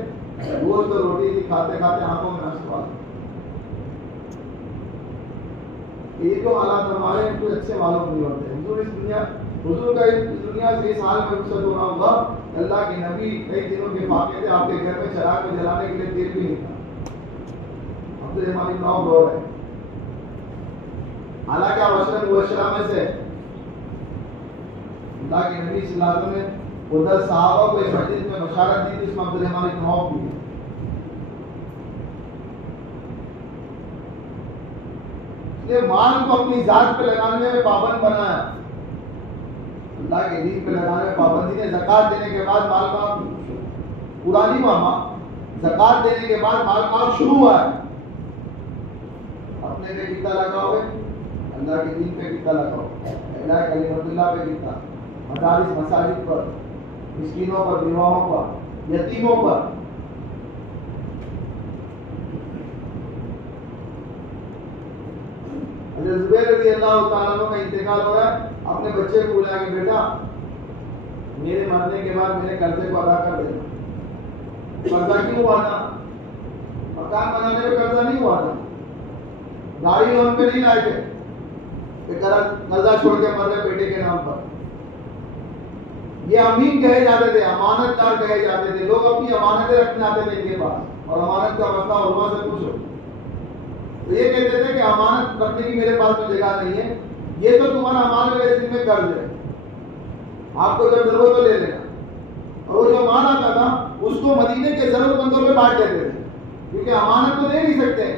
گوشت اور روٹی کھاتے کھاتے آنکھوں میں آنسو آ گئے. یہ جو حالات ہمارے ان کو اچھے معلوم نہیں ہوتے. حضور کا اس دنیا سے اس حال میں رخصت ہونا ہوگا. اللہ کے نبی کئی دنوں کے فاقے تھے, آپ کے گھر میں چراغ کو جلانے کے لیے تیل بھی نہیں تھا. ہماری نو دور ہے, حالانکہ آپ اشرف مبشرہ میں سے اللہ کے نبی صلی اللہ علیہ وسلم نے ادھر صحابہ کو اس حدیث میں بشارت دی تھی, اس میں عبدالرحمن بن عوف بھی ہے. اس لیے مال کو اپنی ذات پہ لگانے میں پابند بنایا, اللہ کے دین پہ لگانے میں پابندی نے. زکات دینے کے بعد مال کا پرانی ماما, زکات دینے کے بعد مال کا شروع ہوا ہے. اپنے پہ کتنا لگاؤ گے, اللہ کے دین پہ کتنا لگاؤ, اللہ کلمت اللہ پہ کتنا, مدارس مساجد پر, مسکینوں پر, بیواؤں پر, یتیموں پر. حضرت زبیر رضی اللہ تعالیٰ عنہ کا انتقال ہو رہا ہے, اپنے بچے کو بلا کے بیٹا میرے مرنے کے بعد میرے قرضے کو ادا کر دینا. قرضہ کیوں ہوا تھا؟ مکان بنانے پہ قرضہ نہیں ہوا تھا, گاڑی لون پہ نہیں لائے تھے کہ قرضہ چھوڑ کے مر رہے بیٹے کے نام پر. یہ امین کہے جاتے تھے, امانت دار کہے جاتے تھے. لوگ اپنی امانتیں رکھنے آتے تھے ان کے پاس, اور امانت کا مسئلہ علماء سے پوچھو تو یہ کہتے تھے کہ امانت رکھنے کی میرے پاس کوئی جگہ نہیں ہے, یہ تو تمہارا امانت میرے ذمہ میں قرض ہے, آپ کو جب ضرورت تو لے لینا. اور وہ جو مال آتا تھا اس کو مدینے کے ضرورت مندوں پہ بانٹ دیتے تھے, کیونکہ امانت تو دے نہیں سکتے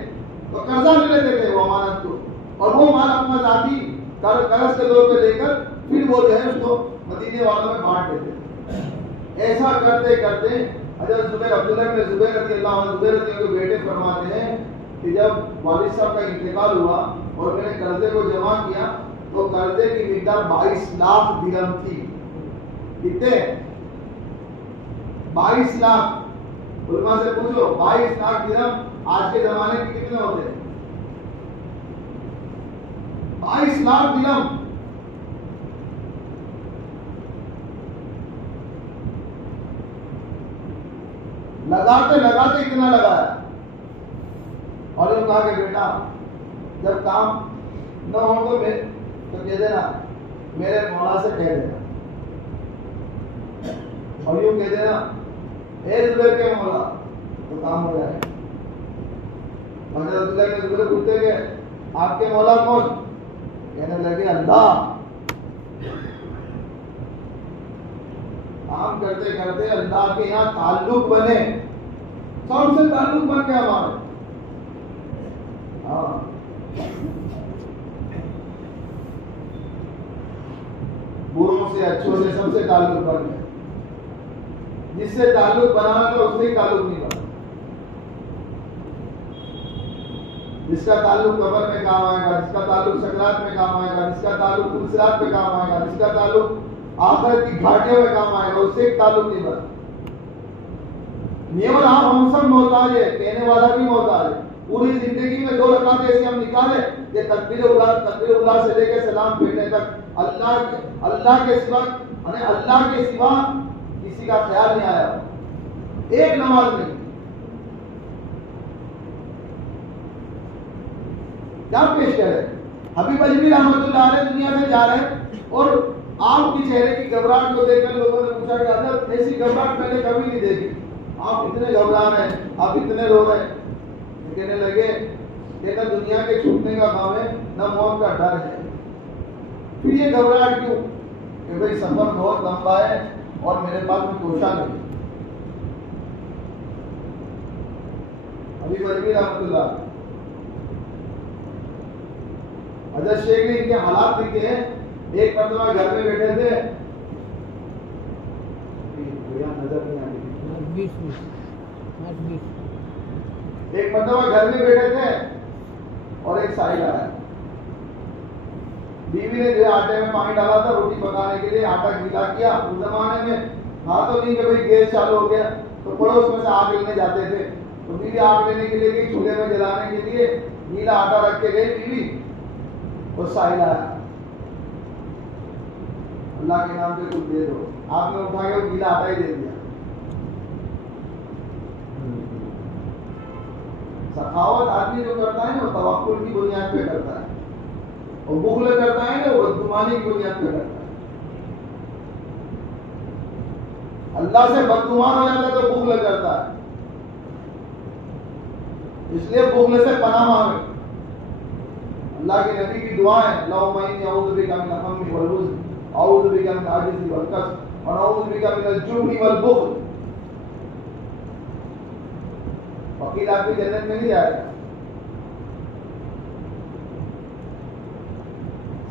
تو قرضہ لے لیتے تھے وہ امانت کو, اور وہ مال اپنا ذاتی قرض کے طور پہ لے کر پھر وہ جو ہے اس کو مدینے والوں میں بانٹ دیتے تھے. ایسا کرتے کرتے حضرت زبیر, عبداللہ بن زبیر رضی اللہ عنہ, زبیر رضی اللہ کے بیٹے فرماتے ہیں کہ جب والد صاحب کا انتقال ہوا اور میں نے قرضے کو جمع کیا تو قرضے کی مقدار 22 لاکھ درہم تھی. کتنے؟ 22 لاکھ. علماء سے پوچھو 22 لاکھ درہم آج کے زمانے کے کتنے ہوتے ہیں؟ 22 لاکھ درہم. لگاتے لگاتے اتنا لگایا, اور یہ کہا کہ بیٹا جب کام نہ ہو تو کہہ دینا, میرے مولا سے کہہ دینا, اور یوں کہہ دینا اے زبیر کے مولا, تو کام ہو جائے. حضرت عبداللہ کے زبیر پوچھتے کہ آپ کے مولا کون؟ کہنے لگے اللہ. کام کرتے کرتے اللہ کے یہاں تعلق بنے, سب سے تعلق بن گیا ہمارے. بروں سے اچھوں سے سب سے تعلق بن گیا. جس سے تعلق بنانا تھا اس سے تعلق نہیں بنا. جس کا تعلق قبر میں کام آئے گا, جس کا تعلق سکرات میں کام آئے گا, جس کا تعلق پلسرات میں کام آئے گا, جس کا تعلق آخرت کی گھاٹیوں میں کام آئے گا, اس سے ایک تعلق نہیں بنا. نیول ہم سب محتاج ہے, کہنے والا بھی محتاج ہے. پوری زندگی میں 2 رکعت ایسے ہم نکالے کہ تکبیر اولا سے لے کے سلام پھیرنے تک اللہ کے سوا کسی کا خیال نہیں آیا. ایک نماز نہیں. کیا پیش کرے. حبیب اجمی رحمۃ اللہ علیہ دنیا سے جا رہے ہیں اور آپ کی چہرے کی گھبراہٹ کو دیکھ کر لوگوں نے پوچھا کہ حضرت ایسی گھبراہٹ میں نے کبھی نہیں دیکھی, آپ اتنے گھبرا رہے ہیں, آپ اتنے رو رہے ہیں. کہنے لگے کہ نہ دنیا کے چھوٹنے کا غم ہے نہ موت کا ڈر ہے. پھر یہ گھبراہٹ کیوں؟ کہ بھئی سفر بہت لمبا ہے اور میرے پاس میں توشہ نہیں. ابھی مجبور رحمۃ اللہ حضرت شیخ نے ان کے حالات لکھے ہیں. ایک مرتبہ گھر میں بیٹھے تھے, نظر نہیں آ رہی, ایک مرتبہ گھر میں بیٹھے تھے اور ایک سائل آیا. بیوی نے جو آٹے میں پانی ڈالا تھا روٹی پکانے کے لیے, آٹا گیلا کیا. اس زمانے میں تھا تو نہیں کہ بھائی گیس چالو ہو گیا تو پڑوس میں سے آگ لینے جاتے تھے. تو بیوی آگ لینے کے لیے گئی, چولہے میں جلانے کے لیے گیلا آٹا رکھ کے گئی بیوی, اور سائل آیا, اللہ کے نام سے کچھ دے دو. آپ نے اٹھا کے وہ گیلا آٹا ہی دے دیا. سخاوت آدمی جو کرتا ہے نا وہ توکل کی بنیاد پہ کرتا ہے, اور بخل کرتا ہے نا وہ بدگمانی کی بنیاد پہ کرتا ہے. اللہ سے بدگمان ہو جاتا ہے تو بخل کرتا ہے. اس لیے بخل سے پناہ مانگے. اللہ کے نبی کی دعا ہے, اللہم انی اعوذ بک من الہم والحزن, اعوذ بک من العجز والکسل, اور اعوذ بک من الجبن والبخل. فقیر آدمی جنت میں نہیں جائے گا.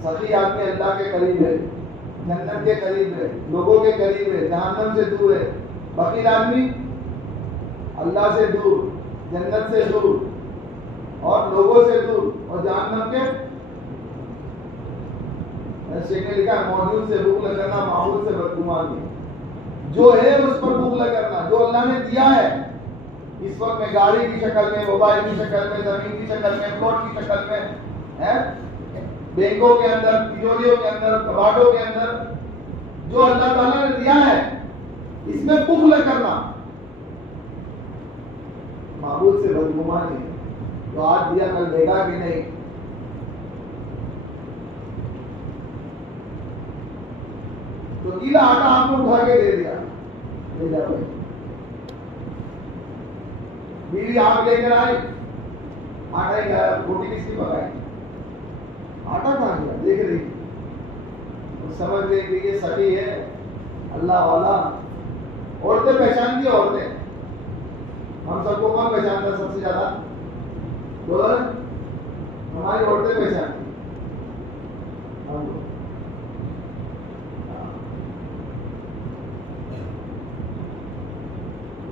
سخی آدمی اللہ کے قریب ہے, جنت کے قریب ہے, لوگوں کے قریب ہے, جہنم سے دور ہے. فقیر آدمی اللہ سے دور, جنت سے دور, اور لوگوں سے دور, اور جہنم کے شیخ نے لکھا ہے موجود سے بخل کرنا, معبود سے بدگمانی. جو ہے اس پر بخل کرنا, جو اللہ نے دیا ہے اس وقت میں, گاڑی کی شکل میں, موبائل کی شکل میں, زمین کی شکل میں, پلاٹ کی شکل میں, بینکوں کے اندر, تجوریوں کے اندر, کباڑوں کے اندر, جو اللہ تعالیٰ نے دیا ہے اس میں بخل کرنا معبود سے بدگمانی ہے. جو آج دیا کل دے گا کہ نہیں. تو گیلا آٹا آپ کو اٹھا کے دے دیا, لے جا بھائی. بیوی آگ لے کر آئی, آٹا ہی گیا, روٹی کس کی پکائی, آٹا کہاں گیا, دیکھ رہی, سمجھ گئی کہ یہ سخی ہے, اللہ والا. عورتیں پہچان دی, عورتیں ہم سب کو کون پہچانتا ہے سب سے زیادہ؟ بولو نا, ہماری عورتیں پہچانتی.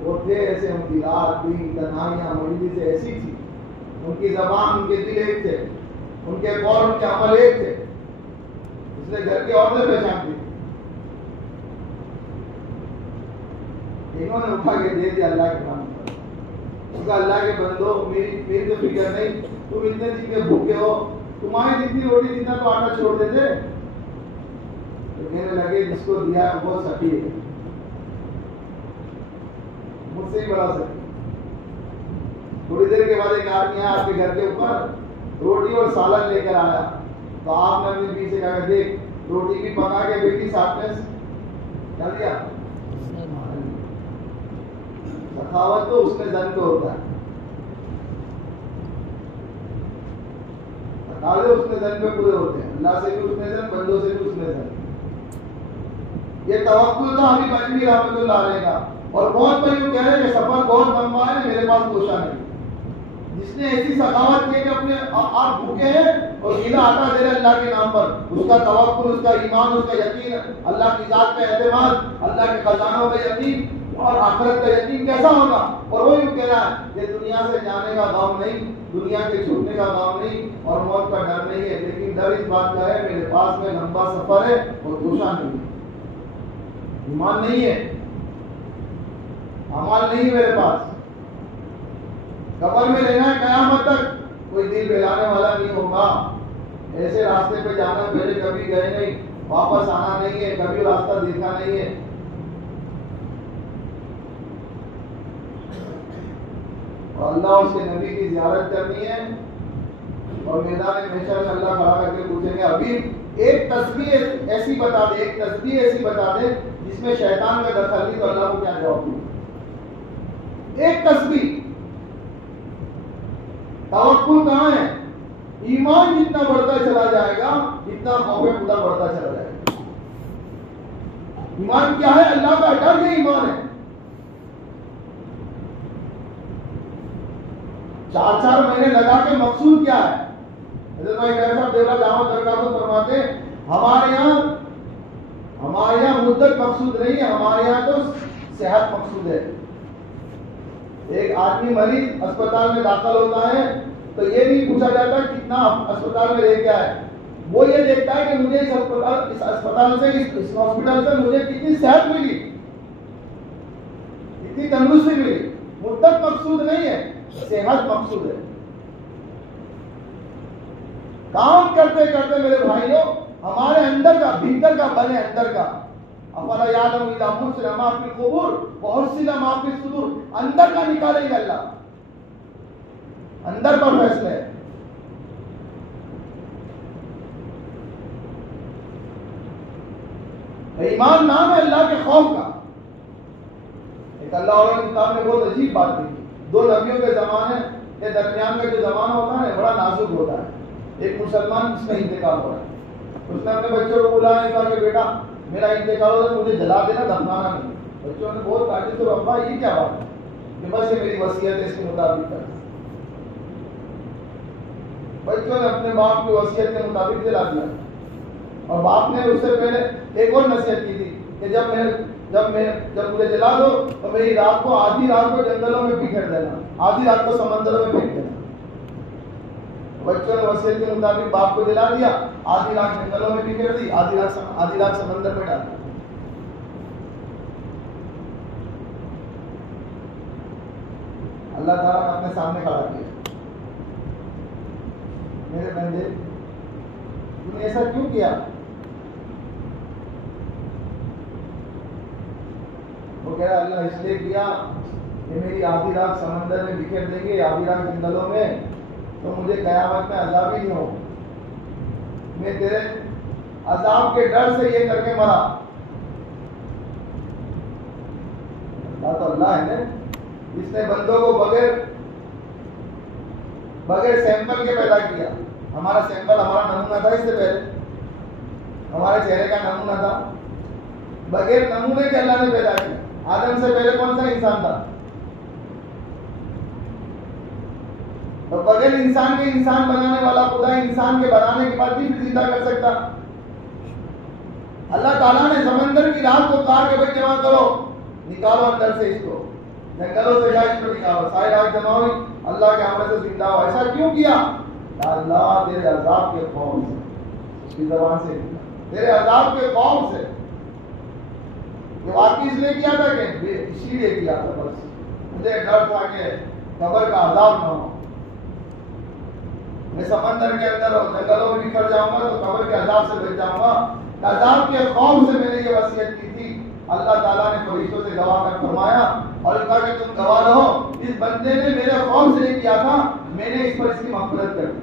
وہ تھے ایسے, ان کی رات دن تنہائیاں مجلس سے ایسی تھی, ان کی زبان ان کے دل ایک تھے, ان کے قول ان کے عمل ایک تھے, اس لیے گھر کی عورتیں پہچانتی. انہوں نے اٹھا کے دے دیا اللہ کے نام پر. اس کا اللہ کے بندو, میری تو فکر نہیں, تم اتنے دن کے بھوکے ہو, تمہاری جتنی روٹی جتنا تو آٹا چھوڑ دیتے. تو کہنے لگے جس کو دیا ہے وہ سخی ہے, مجھ سے ہی بڑا سخی. تھوڑی دیر کے بعد ایک آدمی آپ کے گھر کے اوپر روٹی اور سالن لے کر آیا, تو آپ نے اپنی بیوی سے کہا دیکھ روٹی بھی پکا کے بیٹی ساتھ میں کیا دیا. سخاوت تو اس میں زن کو ہوتا ہے, تقاضے اس میں زن پہ پورے ہوتے ہیں. اللہ سے بھی اس میں زن, بندوں سے بھی اس میں زن. یہ توکل تھا حبیب اجمی رحمۃ اللہ علیہ کا. اور بہت بڑی وہ کہہ رہے کہ سفر بہت لمبا ہے, میرے پاس توشہ نہیں. جس نے ایسی سخاوت کی کہ اپنے آپ بھوکے ہیں اور گیلا آٹا دے رہے اللہ کے نام پر, اس کا توکل, اس کا ایمان, اس کا یقین, اللہ کی ذات پہ اعتماد, اللہ کے خزانوں پہ یقین اور آخرت کا یقین کیسا ہوگا. اور وہ یوں کہہ رہا ہے کہ دنیا سے جانے کا غم نہیں, دنیا کے چھوٹنے کا غم نہیں, اور موت کا ڈر نہیں ہے, لیکن ڈر اس بات کا ہے میرے پاس میں لمبا سفر ہے اور توشہ نہیں ہے, ایمان نہیں ہے, اعمال نہیں میرے پاس. قبر میں رہنا ہے قیامت تک, کوئی دل بہلانے والا نہیں ہوگا. ایسے راستے پہ جانا پہلے کبھی گئے نہیں, واپس آنا نہیں ہے, کبھی راستہ دیکھا نہیں ہے. اور اللہ اس کے نبی کی زیارت کرنی ہے, اور میدان محشر میں اللہ کھڑا کر کے پوچھیں گے ابھی ایک تسبیح ایسی بتا دے، ایک تسبیح ایسی بتا دے جس میں شیطان کا دخل نہیں، تو اللہ کو کیا جواب دے؟ ایک تسبیح۔ توکل کہاں ہے؟ ایمان جتنا بڑھتا چلا جائے گا اتنا خوف خدا بڑھتا چلا جائے گا۔ ایمان کیا ہے؟ اللہ کا ڈر، یہ ایمان ہے۔ 4 مہینے لگا کے مقصود کیا ہے؟ حضرت بھائی صاحب دیولا دعوت درگاہ کو فرماتے ہمارے یہاں مدت مقصود نہیں ہے، ہمارے یہاں تو صحت مقصود ہے۔ ایک آدمی مریض اسپتال میں داخل ہوتا ہے تو یہ نہیں پوچھا جاتا کتنا اسپتال میں رہ گیا ہے، وہ یہ دیکھتا ہے کہ مجھے اس اسپتال سے، اس ہاسپٹل سے مجھے کتنی صحت ملی، کتنی تندرستی ملی۔ مدت مقصود نہیں ہے، صحت مقصود ہے۔ کام کرتے کرتے میرے بھائیوں ہمارے اندر کا، بھیتر کا بنے، اندر کا افلا یعلم اذا بُعثر ما فی القبور وحصل ما فی الصدور، اندر کا نکالے گا اللہ، اندر پر فیصلہ ہے۔ ایمان نام ہے اللہ کے خوف کا۔ ایک اللہ اور کتاب نے بہت عجیب بات کی، 2 نبیوں کے زمانے کے درمیان کا جو زمانہ ہوتا ہے بڑا نازک ہوتا ہے۔ ایک مسلمان جس کا انتقال ہو رہا ہے، اس نے اپنے بچوں کو بلایا، کہا کہ بیٹا میرا انتقال ہو تو مجھے جلا دینا، دفنانا نہیں۔ بچوں نے بہت تعجب سے، ابا یہ کیا بات ہے؟ کہ بس یہ میری وصیت ہے، اس کے مطابق کر۔ بچوں نے اپنے باپ کی وصیت کے مطابق جلا دیا، اور باپ نے اس سے پہلے ایک اور نصیحت کی تھی کہ جب مجھے جلا دو تو میری رات کو، آدھی رات کو جنگلوں میں بکھیر دینا، آدھی رات کو سمندروں میں پھینک دینا۔ بچوں نے وصیت کے مطابق باپ کو جلا دیا، آدھی رات جنگلوں میں بکھیر دی، آدھی رات سمندر میں ڈال دی۔ اللہ تعالیٰ نے اپنے سامنے کھڑا کیا، میرے بندے تم نے ایسا کیوں کیا؟ وہ کہہ رہا اللہ اس لیے کیا کہ میری آدھی رات سمندر میں بکھیر دیں گے، آدھی رات جنگلوں میں، تو مجھے قیامت میں عذاب ہی نہیں ہو۔ میں تیرے عذاب کے ڈر سے یہ کر کے مرا۔ اللہ تو اللہ ہے نا، جس نے بندوں کو بغیر سیمپل کے پیدا کیا۔ ہمارا سیمپل، ہمارا نمونہ تھا، اس سے پہلے ہمارے چہرے کا نمونہ تھا، بغیر نمونے کے اللہ نے پیدا کیا۔ آدم سے پہلے کون سا انسان تھا؟ تو بغیر انسان کے انسان بنانے والا خدا انسان کے بنانے کے بعد بھی زندہ کر سکتا۔ اللہ تعالیٰ نے سمندر کی رات کو کہا کہ بھائی جمع کرو، نکالو اندر سے اس کو، جنگلوں سے جا اس کو نکالو، ساری رات جمع ہوئی، اللہ کے امر سے زندہ ہو۔ ایسا کیوں کیا؟ اللہ تیرے عذاب کے خوف سے، اس کی زبان سے تیرے عذاب کے خوف سے، یہ واقعی اس لیے کیا تھا کہ اسی لیے کیا تھا، بس مجھے ڈر تھا کہ قبر کا عذاب نہ ہو، میں سمندر کے اندر اور جنگلوں میں بکھر جاؤں گا تو قبر کے عذاب سے بچ جاؤں گا۔ عذاب کے خوف سے میں نے یہ وصیت کی تھی۔ اللہ تعالیٰ نے فرشتوں سے گواہ کر فرمایا اور کہا کہ تم گواہ رہو، اس بندے نے میرے خوف سے نہیں کیا تھا، میں نے اس پر اس کی مغفرت کر دی۔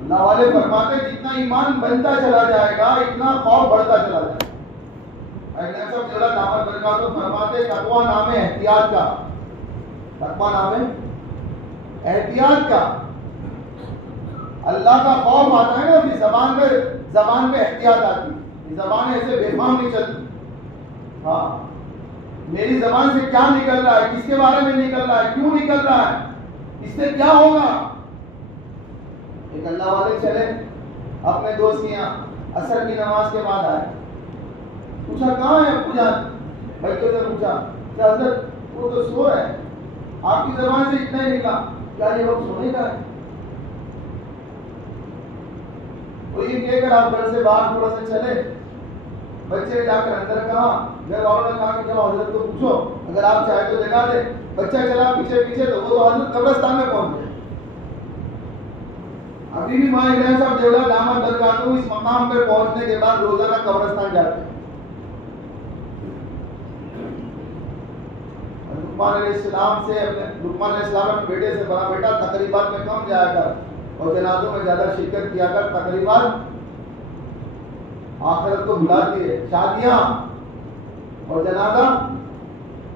اللہ والے فرماتے جتنا ایمان بنتا چلا جائے گا اتنا خوف بڑھتا چلا جائے گا۔ سب جگہ دامت برکات تو فرماتے تقویٰ نام ہے احتیاط کا، تقویٰ نام ہے احتیاط کا۔ اللہ کا خوف آتا ہے نا، اپنی زبان پہ احتیاط آتی ہے، زبان ایسے بے فہم نہیں چلتی۔ ہاں میری زبان سے کیا نکل رہا ہے، کس کے بارے میں نکل رہا ہے، کیوں نکل رہا ہے، اس سے کیا ہوگا۔ ایک اللہ والے چلے اپنے دوست کے یہاں، عصر کی نماز کے بعد آئے، پوچھا کہاں ہے ابو جان؟ بچوں سے پوچھا کہ حضرت وہ تو سو ہے، آپ کی زبان سے اتنا ہی نکلا، کیا یہ وقت سونے کا ہے؟ تو یہ کہہ کر آپ گھر سے باہر تھوڑا سا چلے، بچے نے جا کر اندر کہا، گھر والوں نے کہا کہ جب حضرت کو پوچھو، اگر آپ چاہے تو جگا دے۔ بچہ چلا پیچھے پیچھے تو وہ تو حضرت قبرستان میں پہنچ گئے۔ ابھی بھی ماں ابراہیم صاحب دیولا دامت درگاہ اس مقام پہ پہنچنے کے بعد روزانہ قبرستان جاتے ہیں۔ لقمان علیہ السلام اپنے بیٹے سے بڑا بیٹا تقریبات میں کم جایا کر اور جنازوں میں زیادہ شرکت کیا کر. تقریبات آخرت کو بھلاتی ہے. شادیاں اور جنازہ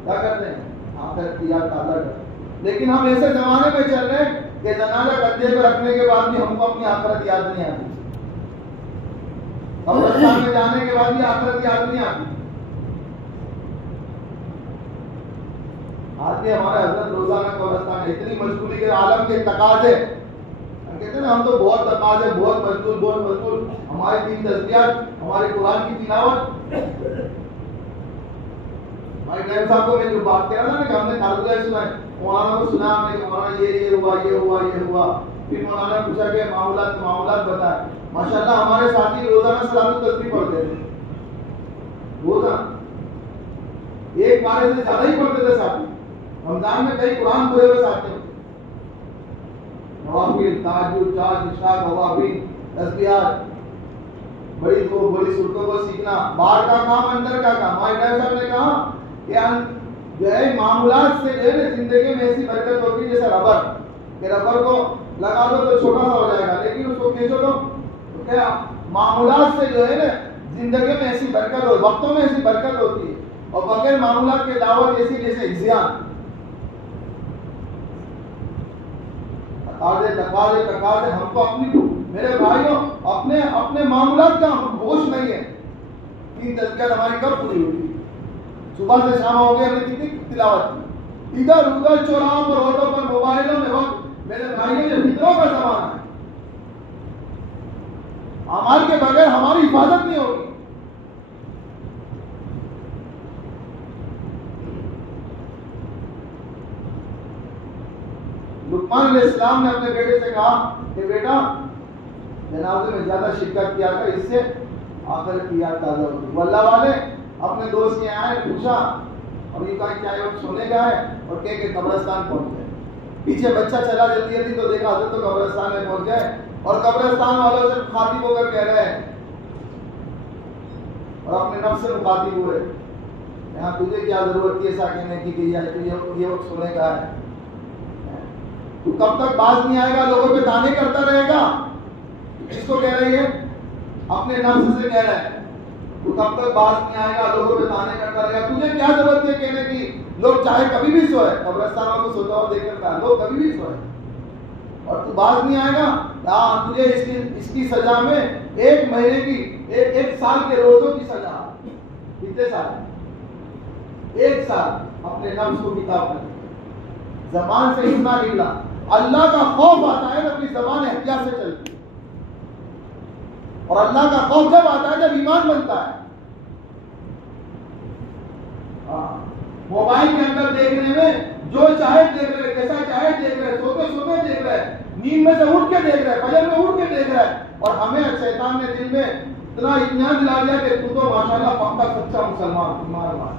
کیا کرتے ہیں؟ آخرت کی یاد تازہ کرتے ہیں. لیکن ہم ایسے زمانے میں چل رہے ہیں کہ جنازہ کندھے پہ رکھنے کے بعد بھی ہم کو اپنی آخرت یاد نہیں آتی. قبرستان میں جانے کے بعد بھی آخرت یاد نہیں آتی. آج بھی ہمارے حضرت روزانہ قبرستان اتنی مشغولی کے عالم کے تقاضے کہتے ہیں نا، ہم تو بہت تقاضے، بہت مشغول. ہماری 3 تسبیحات، ہماری قرآن کی تلاوت. ہمارے نائب صاحب کو میں جو بات کہہ رہا تھا نا کہ ہم نے کارگزاری سنا ہے، مولانا کو سنا ہم نے کہ مولانا یہ ہوا. پھر مولانا نے پوچھا کہ معاملات بتائیں. ماشاءاللہ ہمارے ساتھی روزانہ صلاۃ التسبیح پڑھتے تھے. روزانہ ایک پارے سے زیادہ ہی پڑھتے تھے ساتھی. رمضان میں کئی قرآن پڑھے ہوئے ساتھی ہوتے. نوافل، تہجد، چار اشراق، نوافل، تسبیحات، بڑی صورتوں کو سیکھنا. باہر کا کام، اندر کا کام. ہمارے نائب صاحب نے کہا کہ جو ہے معمولات سے جو ہے زندگی میں ایسی برکت ہوتی ہے جیسے ربر، کہ ربر کو لگا دو تو چھوٹا سا ہو جائے گا، لیکن اس کو کھینچو تو کیا معمولات سے جو ہے نا زندگی میں ایسی برکت ہو، وقتوں میں ایسی برکت ہوتی ہے. اور بغیر معمولات کے دعوت ایسی جیسے عصیان. تقاضے ہم کو اپنی، میرے بھائیوں، اپنے معمولات کا ہوش نہیں ہے. 3 تسبیحات ہماری کب پوری ہوگی؟ صبح سے شام ہو گئی، ہم نے کتنی تلاوت کی. ادھر ادھر چوراہوں پر، روڈوں پر، موبائلوں میں وقت. میرے بھائیوں، یہ فطروں کا زمانہ ہے. اعمال کے بغیر ہماری حفاظت نہیں ہوگی. لقمان علیہ السلام نے اپنے بیٹے سے کہا کہ بیٹا جنازے میں زیادہ شرکت کیا کر، اس سے آخرت کی یاد تازہ ہوتی. وہ اللہ والے اپنے دوست کے آئے، پوچھا اور یہ کہا کیا وہ سونے کا ہے، اور کہ قبرستان پہنچ گئے. پیچھے بچہ چلا جلدی تو دیکھا حضرت تو قبرستان میں پہنچ گئے اور قبرستان والوں سے مخاطب ہو کر کہہ رہے ہیں اور اپنے نفس سے مخاطب ہوئے، یہاں تجھے کیا ضرورت ہے ایسا کہنے کی کہ یہ وقت سونے کا ہے؟ تو کب تک باز نہیں آئے گا، لوگوں پہ تانے کرتا رہے گا؟ کس کو کہہ رہی ہے؟ اپنے نفس سے کہہ رہا ہے. تو کب تک باز نہیں آئے گا، لوگوں پہ تانے کرتا رہے گا؟ تجھے کیا ضرورت ہے کہنے کی؟ لوگ چاہے کبھی بھی سوئے، قبرستانوں کو سوتا ہوا دیکھ کر کہا لوگ کبھی بھی سوئے، اور تو باز نہیں آئے گا. تجھے اس کی سزا میں 1 مہینے کی، 1 سال کے روزوں کی سزا. کتنے سال؟ 1 سال. اپنے نفس کو کتاب کر زبان سے اتنا نکلا. اللہ کا خوف آتا ہے جب زبان احتیاط سے چلتی ہے، اور اللہ کا خوف جب آتا ہے جب ایمان بنتا ہے. موبائل کے اندر دیکھنے میں جو چاہے دیکھ رہے، کیسا چاہے دیکھ رہے، سوتے دیکھ رہے، نیند میں سے اٹھ کے دیکھ رہے، فجر میں اٹھ کے دیکھ رہے. اور ہمیں شیطان نے دل میں اتنا اطمینان دلا دیا کہ تو ماشاءاللہ پکا سچا مسلمان، ایمان.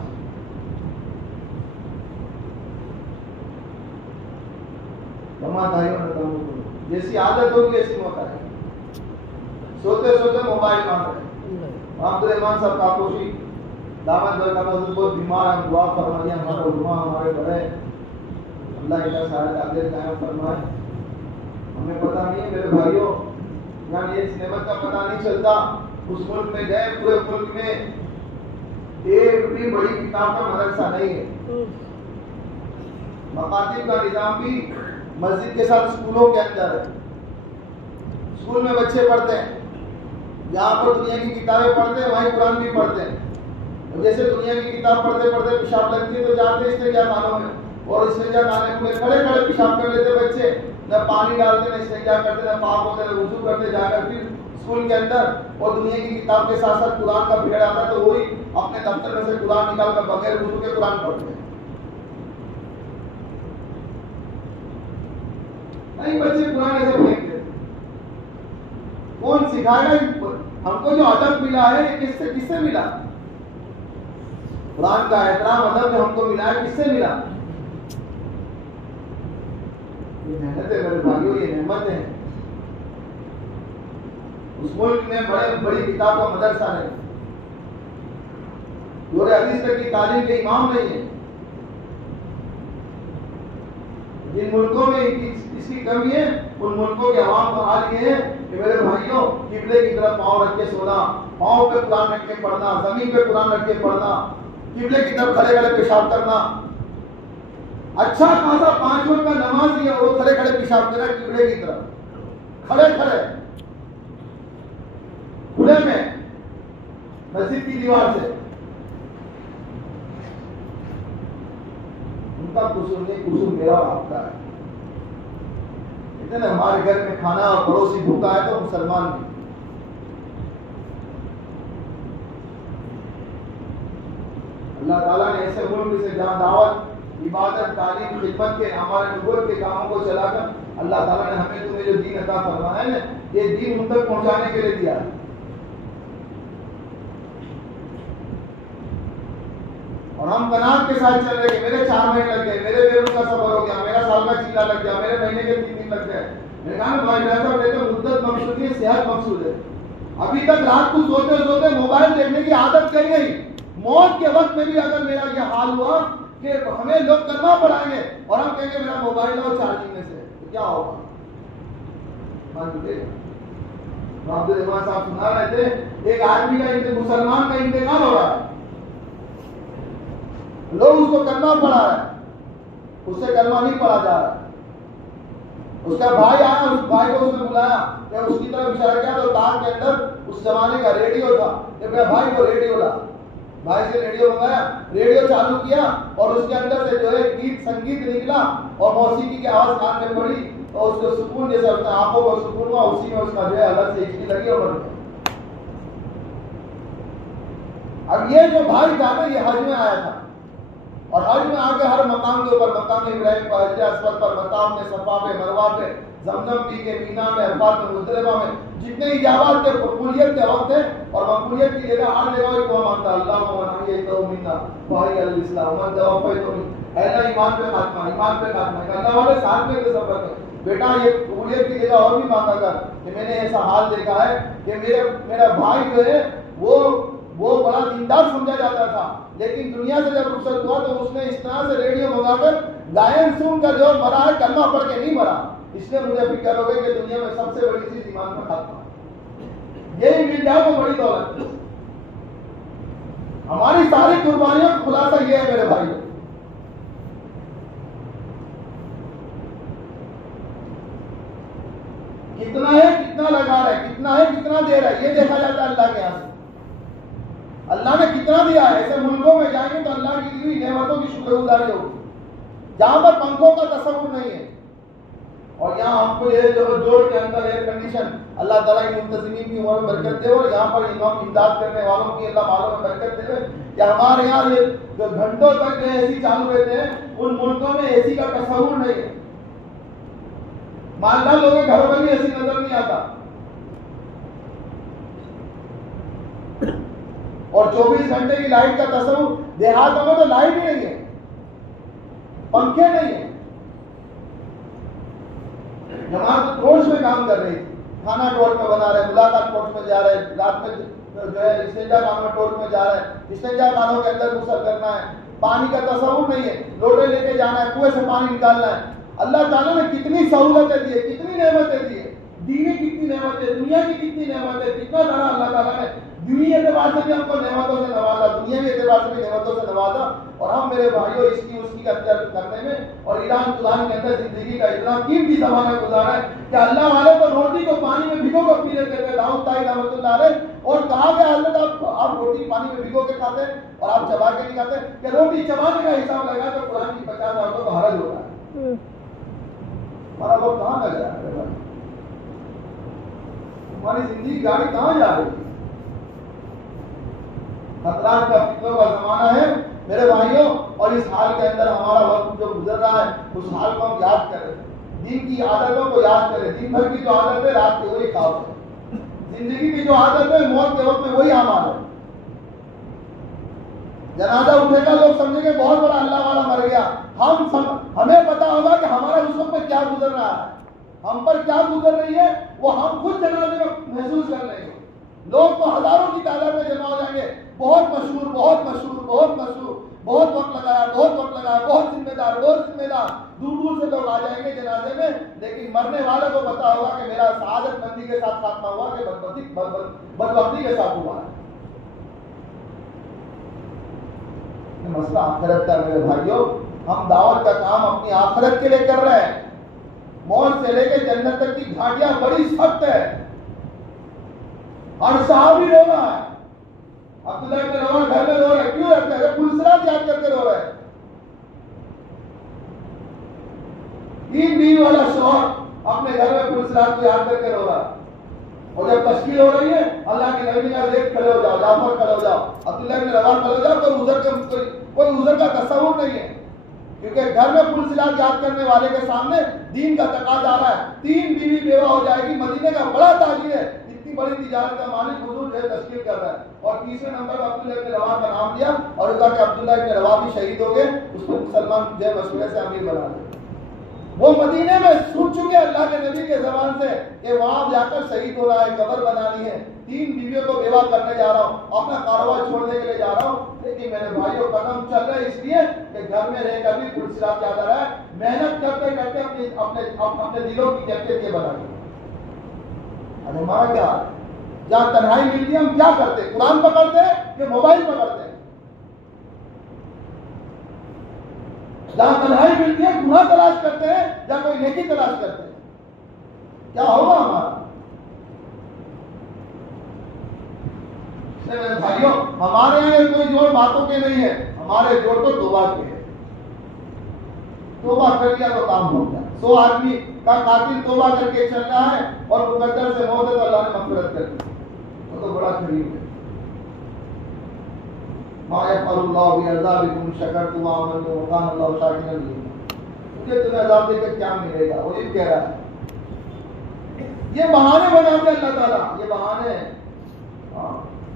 جیسی عادت ہوگی ایسی موت آئے گی. سوتے موبائل کام کرے. عبدالرحمان صاحب کاکوشی دعوت بہت بیمار ہیں، دعا فرمائیے ہمارا علماء ہمارے بڑے، اللہ کا سارے عادت قائم فرمائے. ہمیں پتہ نہیں ہے میرے بھائیوں، یعنی اس نعمت کا پتہ نہیں چلتا. اس ملک میں گئے، پورے ملک میں ایک بھی بڑی کتاب کا مدرسہ نہیں ہے. مکاتب کا نظام بھی مسجد کے ساتھ اسکولوں کے اندر ہے. اسکول میں بچے پڑھتے ہیں، جہاں پر دنیا کی کتابیں پڑھتے ہیں وہیں قرآن بھی پڑھتے ہیں. جیسے دنیا کی کتاب پڑھتے پڑھتے پیشاب لگتی ہے تو جاتے اس سے کیا کھانا ہے، اور اس سے کیا کھانے میں کھڑے پیشاب کر لیتے بچے، نہ پانی ڈالتے، نہ اس سے کیا کرتے، نہ پاک ہوتے، نہ وضو کرتے. جا کر پھر اسکول کے اندر اور دنیا کی کتاب کے ساتھ ساتھ قرآن کا پیڑ آتا ہے تو وہی اپنے دفتر میں سے قرآن نکال کر بغیر وضو کے قرآن پڑھتے ہیں. نہیں، بچے قرآن ایسے پھینک دیتے. کون سکھائے گا؟ ہم کو جو ادب ملا ہے یہ کس سے ملا؟ قرآن کا احترام ادب جو ہم کو ملا ہے کس سے ملا؟ یہ محنت ہے میرے بھائیوں، یہ نعمت ہے. اس ملک میں بڑی کتاب کا مدرسہ نہیں، دور حدیث تک کی تعلیم کے امام نہیں ہے. جن ملکوں میں اس کی کمی ہے ان ملکوں کے عوام کا حال یہ ہے کہ میرے بھائیوں قبلے کی طرف پاؤں رکھ کے سونا، پاؤں پہ قرآن رکھ کے پڑھنا، زمین پہ قرآن رکھ کے پڑھنا، قبلے کی طرف کھڑے کھڑے پیشاب کرنا، اچھا خاصا 5 وقت کا نماز ہے وہ کھڑے کھڑے پیشاب کرنا قبلے کی طرف، کھڑے کھڑے کھلے میں مسجد کی دیوار سے. ان کا قصور نہیں، قصور میرا اور آپ کا ہے. اتنے ہمارے گھر میں کھانا اور پڑوسی بھوکا ہے تو مسلمان بھی. اللہ تعالیٰ نے ایسے ملک سے جہاں دعوت، عبادت، تعلیم، خدمت کے ہمارے نبوت کے کاموں کو چلا کر اللہ تعالیٰ نے ہمیں تمہیں جو دین عطا فرمایا ہے یہ دین ان تک پہنچانے کے لیے دیا ہے. اور ہم قناعت کے ساتھ چل رہے ہیں. میرے 4 مہینے لگ گئے، میرے بیرون کا سفر ہو گیا، میرا سال کا چیلا لگ گیا، میرے مہینے کے 3 دن لگ گئے. میں نے کہا نا بھائی ایسا رہتے مدت مقصود ہے، صحت مقصود ہے. ابھی تک رات کو سوتے سوتے موبائل دیکھنے کی عادت کر گئی. موت کے وقت میں بھی اگر میرا یہ حال ہوا کہ ہمیں لوگ کرنا پڑائیں گے اور ہم کہیں گے میرا موبائل لاؤ چارجنگ میں سے، تو کیا ہوگا؟ عبد الرحمان صاحب سنا رہے تھے ایک آدمی کا مسلمان کا انتقال ہو رہا ہے، لوگ اس کو کرنا پڑا ہے، اس سے کلمہ نہیں پڑھا جا رہا. اس کا بھائی آیا، اس بھائی کو اس نے بلایا کہ اس کی طرف اشارہ کیا تو تار کے اندر اس زمانے کا ریڈیو تھا. میرا بھائی کو ریڈیو لا، بھائی سے ریڈیو منگایا، ریڈیو چالو کیا اور اس کے اندر سے جو ہے گیت سنگیت نکلا اور موسیقی کی آواز کان میں پڑی اور اس کو سکون جیسے اس آنکھوں کو سکون ہوا، اسی میں اس کا جو ہے الگ سے ہچکی لگی اور بن گیا. اب یہ جو بھائی تھا نا یہ حج میں آیا تھا اور حج میں آ کے ہر مقام کے اوپر، مقام ابراہیم پر، حجر اسود پر، مقام میں صفا پہ، مروہ پہ، زمزم پی کے، مینا میں، عرفات میں، مزدلفہ میں جتنے اجابات کے مقبولیت کے وقت ہیں اور مقبولیت کی جگہ ہر جگہ ایک دعا مانگتا اللہ من احییتہ منا فحی الاسلام من توفیتہ من. اللہ ایمان پہ خاتمہ، ایمان پہ خاتمہ. اللہ والے ساتھ میں سفر کریں بیٹا یہ قبولیت کی جگہ اور بھی مانگا کر کہ میں نے ایسا حال دیکھا ہے کہ میرا بھائی جو ہے وہ بڑا دیندار سمجھا جاتا تھا لیکن دنیا سے جب رخصت ہوا تو اس نے اس طرح سے ریڈیو منگا کر گائن سن کر جو مرا ہے کلمہ پڑھ کے نہیں مرا. اس لیے مجھے فکر ہو گئی کہ دنیا میں سب سے بڑی چیز ایمان کا خاتمہ، یہی مل جائے تو بڑی دولت. ہماری ساری قربانیوں کا خلاصہ یہ ہے میرے بھائی، کتنا ہے کتنا لگا رہا ہے، کتنا ہے کتنا دے رہا ہے، یہ دیکھا جاتا ہے اللہ کے یہاں سے. اللہ نے کتنا دیا ہے. ایسے ملکوں میں جائیں گے تو اللہ کی دی ہوئی نعمتوں کی شکر گزاری ہوگی جہاں پر پنکھوں کا تصور نہیں ہے اور یہاں ہم کو یہ جو جوڑ کے اندر ایئر کنڈیشن اللہ تعالیٰ کی منتظمین کی عمر میں برکت دے اور یہاں پر امداد کرنے والوں کی اللہ مالوں میں برکت دے کہ ہمارے یہاں یہ جو گھنٹوں تک اے سی چالو رہتے ہیں ان ملکوں میں اے سی کا تصور نہیں ہے. مالدار لوگوں کے گھروں میں بھی اے سی نظر نہیں آتا اور 24 گھنٹے کی لائٹ کا تصور. دیہاتوں میں تو لائٹ ہی نہیں ہے، پنکھے نہیں ہیں. جماعت ٹورچ میں کام کر رہی تھی، کھانا ٹورچ میں بنا رہے، ملاقات ٹورچ میں جا رہے، رات میں جو ہے استنجا خانوں میں ٹورچ میں جا رہے ہیں، استنجا خانوں کے اندر غسل کرنا ہے، پانی کا تصور نہیں ہے، لوٹے لے کے جانا ہے، کنویں سے پانی نکالنا ہے. اللہ تعالیٰ نے کتنی سہولتیں دی ہے، کتنی نعمتیں دی ہے، دینی کتنی نعمتیں، دنیا کی کتنی نعمتیں، کتنا سارا اللہ تعالیٰ نے دینی اعتبار سے بھی ہم کو نعمتوں سے نوازا، دنیا کے اعتبار سے بھی نعمتوں سے نوازا. اور ہم میرے بھائیوں اس کی کا کرنے میں اور ایران سودان کے اندر زندگی کا اتنا قیمتی زمانہ گزارا ہے کہ اللہ والے تو روٹی کو پانی میں بھگو کر پی لیتے تھے. داؤد طائی رحمۃ اللہ علیہ اور کہا کہ حضرت آپ روٹی پانی میں بھگو کے کھاتے ہیں اور آپ چبا کے نہیں کھاتے کہ روٹی چبانے کا حساب لگا تو قرآن کی 50 عورتوں کو حرج ہو رہا ہے. ہمارا وقت کہاں لگ رہا ہے بھائی؟ ہماری زندگی گاڑی کہاں جا رہی ہے؟ خطرات کا فتنوں کا زمانہ ہے میرے بھائیوں. اور اس حال کے اندر ہمارا وقت جو گزر رہا ہے اس حال کو ہم یاد کریں، دین کی عادتوں کو یاد کریں. دن بھر کی جو عادت ہے رات کے وہی خواب ہے، زندگی کی جو عادت ہے موت کے وقت میں وہی اعمال ہے. جنازہ اٹھے گا لوگ سمجھیں گے بہت بڑا اللہ والا مر گیا. ہمیں پتا ہوگا کہ ہمارا اس وقت میں کیا گزر رہا ہے، ہم پر کیا گزر رہی ہے، وہ ہم خود جنازے میں محسوس کر لیں گے. لوگ تو ہزاروں کی تعداد میں جمع ہو جائیں گے، بہت مشہور بہت مشہور بہت مشہور بہت وقت لگایا، بہت ذمہ دار، دور دور سے لوگ آ جائیں گے جنازے میں، لیکن مرنے والے کو پتا ہوگا کہ میرا سعادت مندی کے ساتھ خاتمہ ہوا کہ بدبختی کے ساتھ ہوا ہے۔ مسئلہ آخرت کا میرے بھائیوں، ہم دعوت کا کام اپنی آخرت کے لیے کر رہے ہیں۔ موت سے لے کے جنت تک کی گھاٹیاں بڑی سخت ہے، ہر صحابی رو رہا ہے۔ عبداللہ بن رواحہ گھر میں رو رہے، کیوں رہتے ہیں؟ پلسرات یاد کر کے رو رہے ہیں۔ 3 بیوی والا شوہر اپنے گھر میں پلسرات کو یاد کر کے رو رہا ہے، اور جب تشکیل ہو رہی ہے اللہ کے نبی نے زید کھڑے ہو جاؤ، جعفر کھڑے ہو جاؤ، عبداللہ بن رواحہ کھڑے ہو جاؤ، کوئی عذر کا تصور نہیں ہے، کیونکہ گھر میں پلسرات یاد کرنے والے کے سامنے دین کا تقاضا آ رہا ہے۔ 3 بیوی بیوہ ہو جائے گی، مدینے کا بڑا تاجر ہے، اتنی بڑی تجارت کا مالک حضور جو ہے تشکیل کر رہا ہے، اور تیسرے نمبر پر عبداللہ بن رواحہ کا نام دیا اور کہا کہ عبداللہ بن رواحہ بھی شہید ہو گئے، اس کو مسلمان جو ہے مشورے سے امیر بنا دے۔ وہ مدینے میں سن چکے اللہ کے نبی کے زبان سے کہ وہاں جا کر شہید ہو رہا ہے، قبر بنانی ہے، 3 بیویوں کو بیوہ کرنے جا رہا ہوں، اپنا کاروبار چھوڑنے کے لیے جا رہا ہوں، لیکن میرے بھائیوں قدم چل رہے اس لیے کہ گھر میں رہ کر بھی پلسرات یاد آ رہا ہے، محنت کرتے کرتے اپنے دلوں کی کیفیت یہ بنا دی۔ اب ہمارا کیا ہے؟ جہاں تنہائی ملتی ہے ہم کیا کرتے ہیں؟ قرآن پکڑتے ہیں کہ موبائل پکڑتے ہیں؟ جہاں تنہائی ملتی ہے گناہ تلاش کرتے ہیں یا کوئی نیکی تلاش کرتے ہیں؟ کیا ہوگا ہمارا؟ میرے بھائیوں ہمارے یہاں کوئی جوڑ باتوں کے نہیں ہے، ہمارے جوڑ تو توبہ کے ہیں۔ توبہ کر لیا تو کام ہو گیا۔ 100 آدمی کا قاتل توبہ کر کے چل رہا ہے اور مقدر سے موت ہے تو اللہ نے مغفرت کر دی، وہ تو بڑا قریب ہے۔ ما یفعل اللہ بعذابکم ان شکرتم وآمنتم وکان اللہ شاکرا علیما۔ مجھے تمہیں عذاب دے کر کیا ملے گا؟ وہ یہ کہہ رہا ہے۔ یہ بہانے بناتے اللہ تعالیٰ، یہ بہانے ہیں۔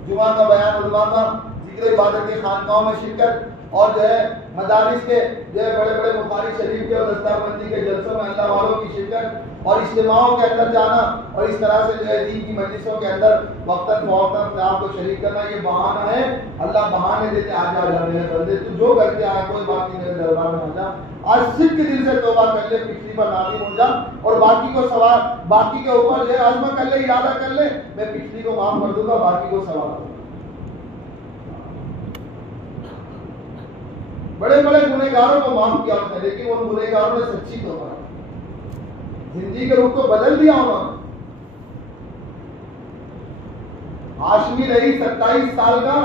جمعہ کا بیان علماء کا، ذکر عبادت کی خانقاہوں میں شرکت، اور جو ہے مدارس کے جو ہے بڑے بڑے بخاری شریف کے اور دستار بندی کے جلسوں میں اللہ والوں کی شرکت اور اجتماعوں کے اندر جانا، اور اس طرح سے جو ہے دین کی مجلسوں کے اندر وقتاً فوقتاً اپنے آپ کو شریک کرنا، یہ بہانہ ہے۔ اللہ بہانے دیتے آ جا میرے بندے، تو جو کر کے آیا کوئی بات نہیں، میرے دربار میں آ جا، آج صدق کے دل سے توبہ کر لے، پچھلی پر نادم ہو جا، اور باقی کو سوال باقی کے اوپر جو ہے عزم کر لے، ارادہ کر لے، میں پچھلی کو معاف کر دوں گا، باقی کو سوال کروں گا۔ بڑے بڑے گنہگاروں کو معاف کیا اس نے، لیکن ان گنہگاروں نے سچی توبہ کی، زندگی کے رخ کو بدل دیا انہوں نے۔ ہاشمی رئیس 27 سال کا،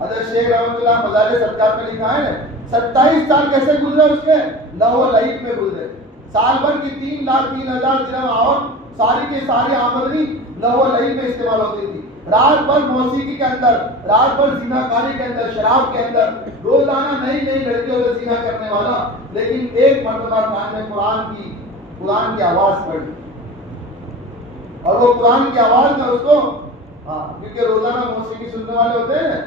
حضرت شیخ رحمۃ اللہ مزار سرکار میں لکھا ہے 27 سال کیسے گزرے اس کے؟ لہو لعب میں گزرے۔ سال بھر کی 3,03,000 درہم آمد، ساری کی ساری آمدنی لہو لعب میں استعمال ہوتی تھی، رات بھر موسیقی کے اندر، رات بھر زنا کاری کے اندر، شراب کے اندر، روزانہ نئی نئی لڑکیوں سے زنا کرنے والا، لیکن ایک مرتبہ کان میں قرآن کی آواز پڑی، اور وہ قرآن کی آواز میں اس کو کیونکہ روزانہ موسیقی سننے والے ہوتے ہیں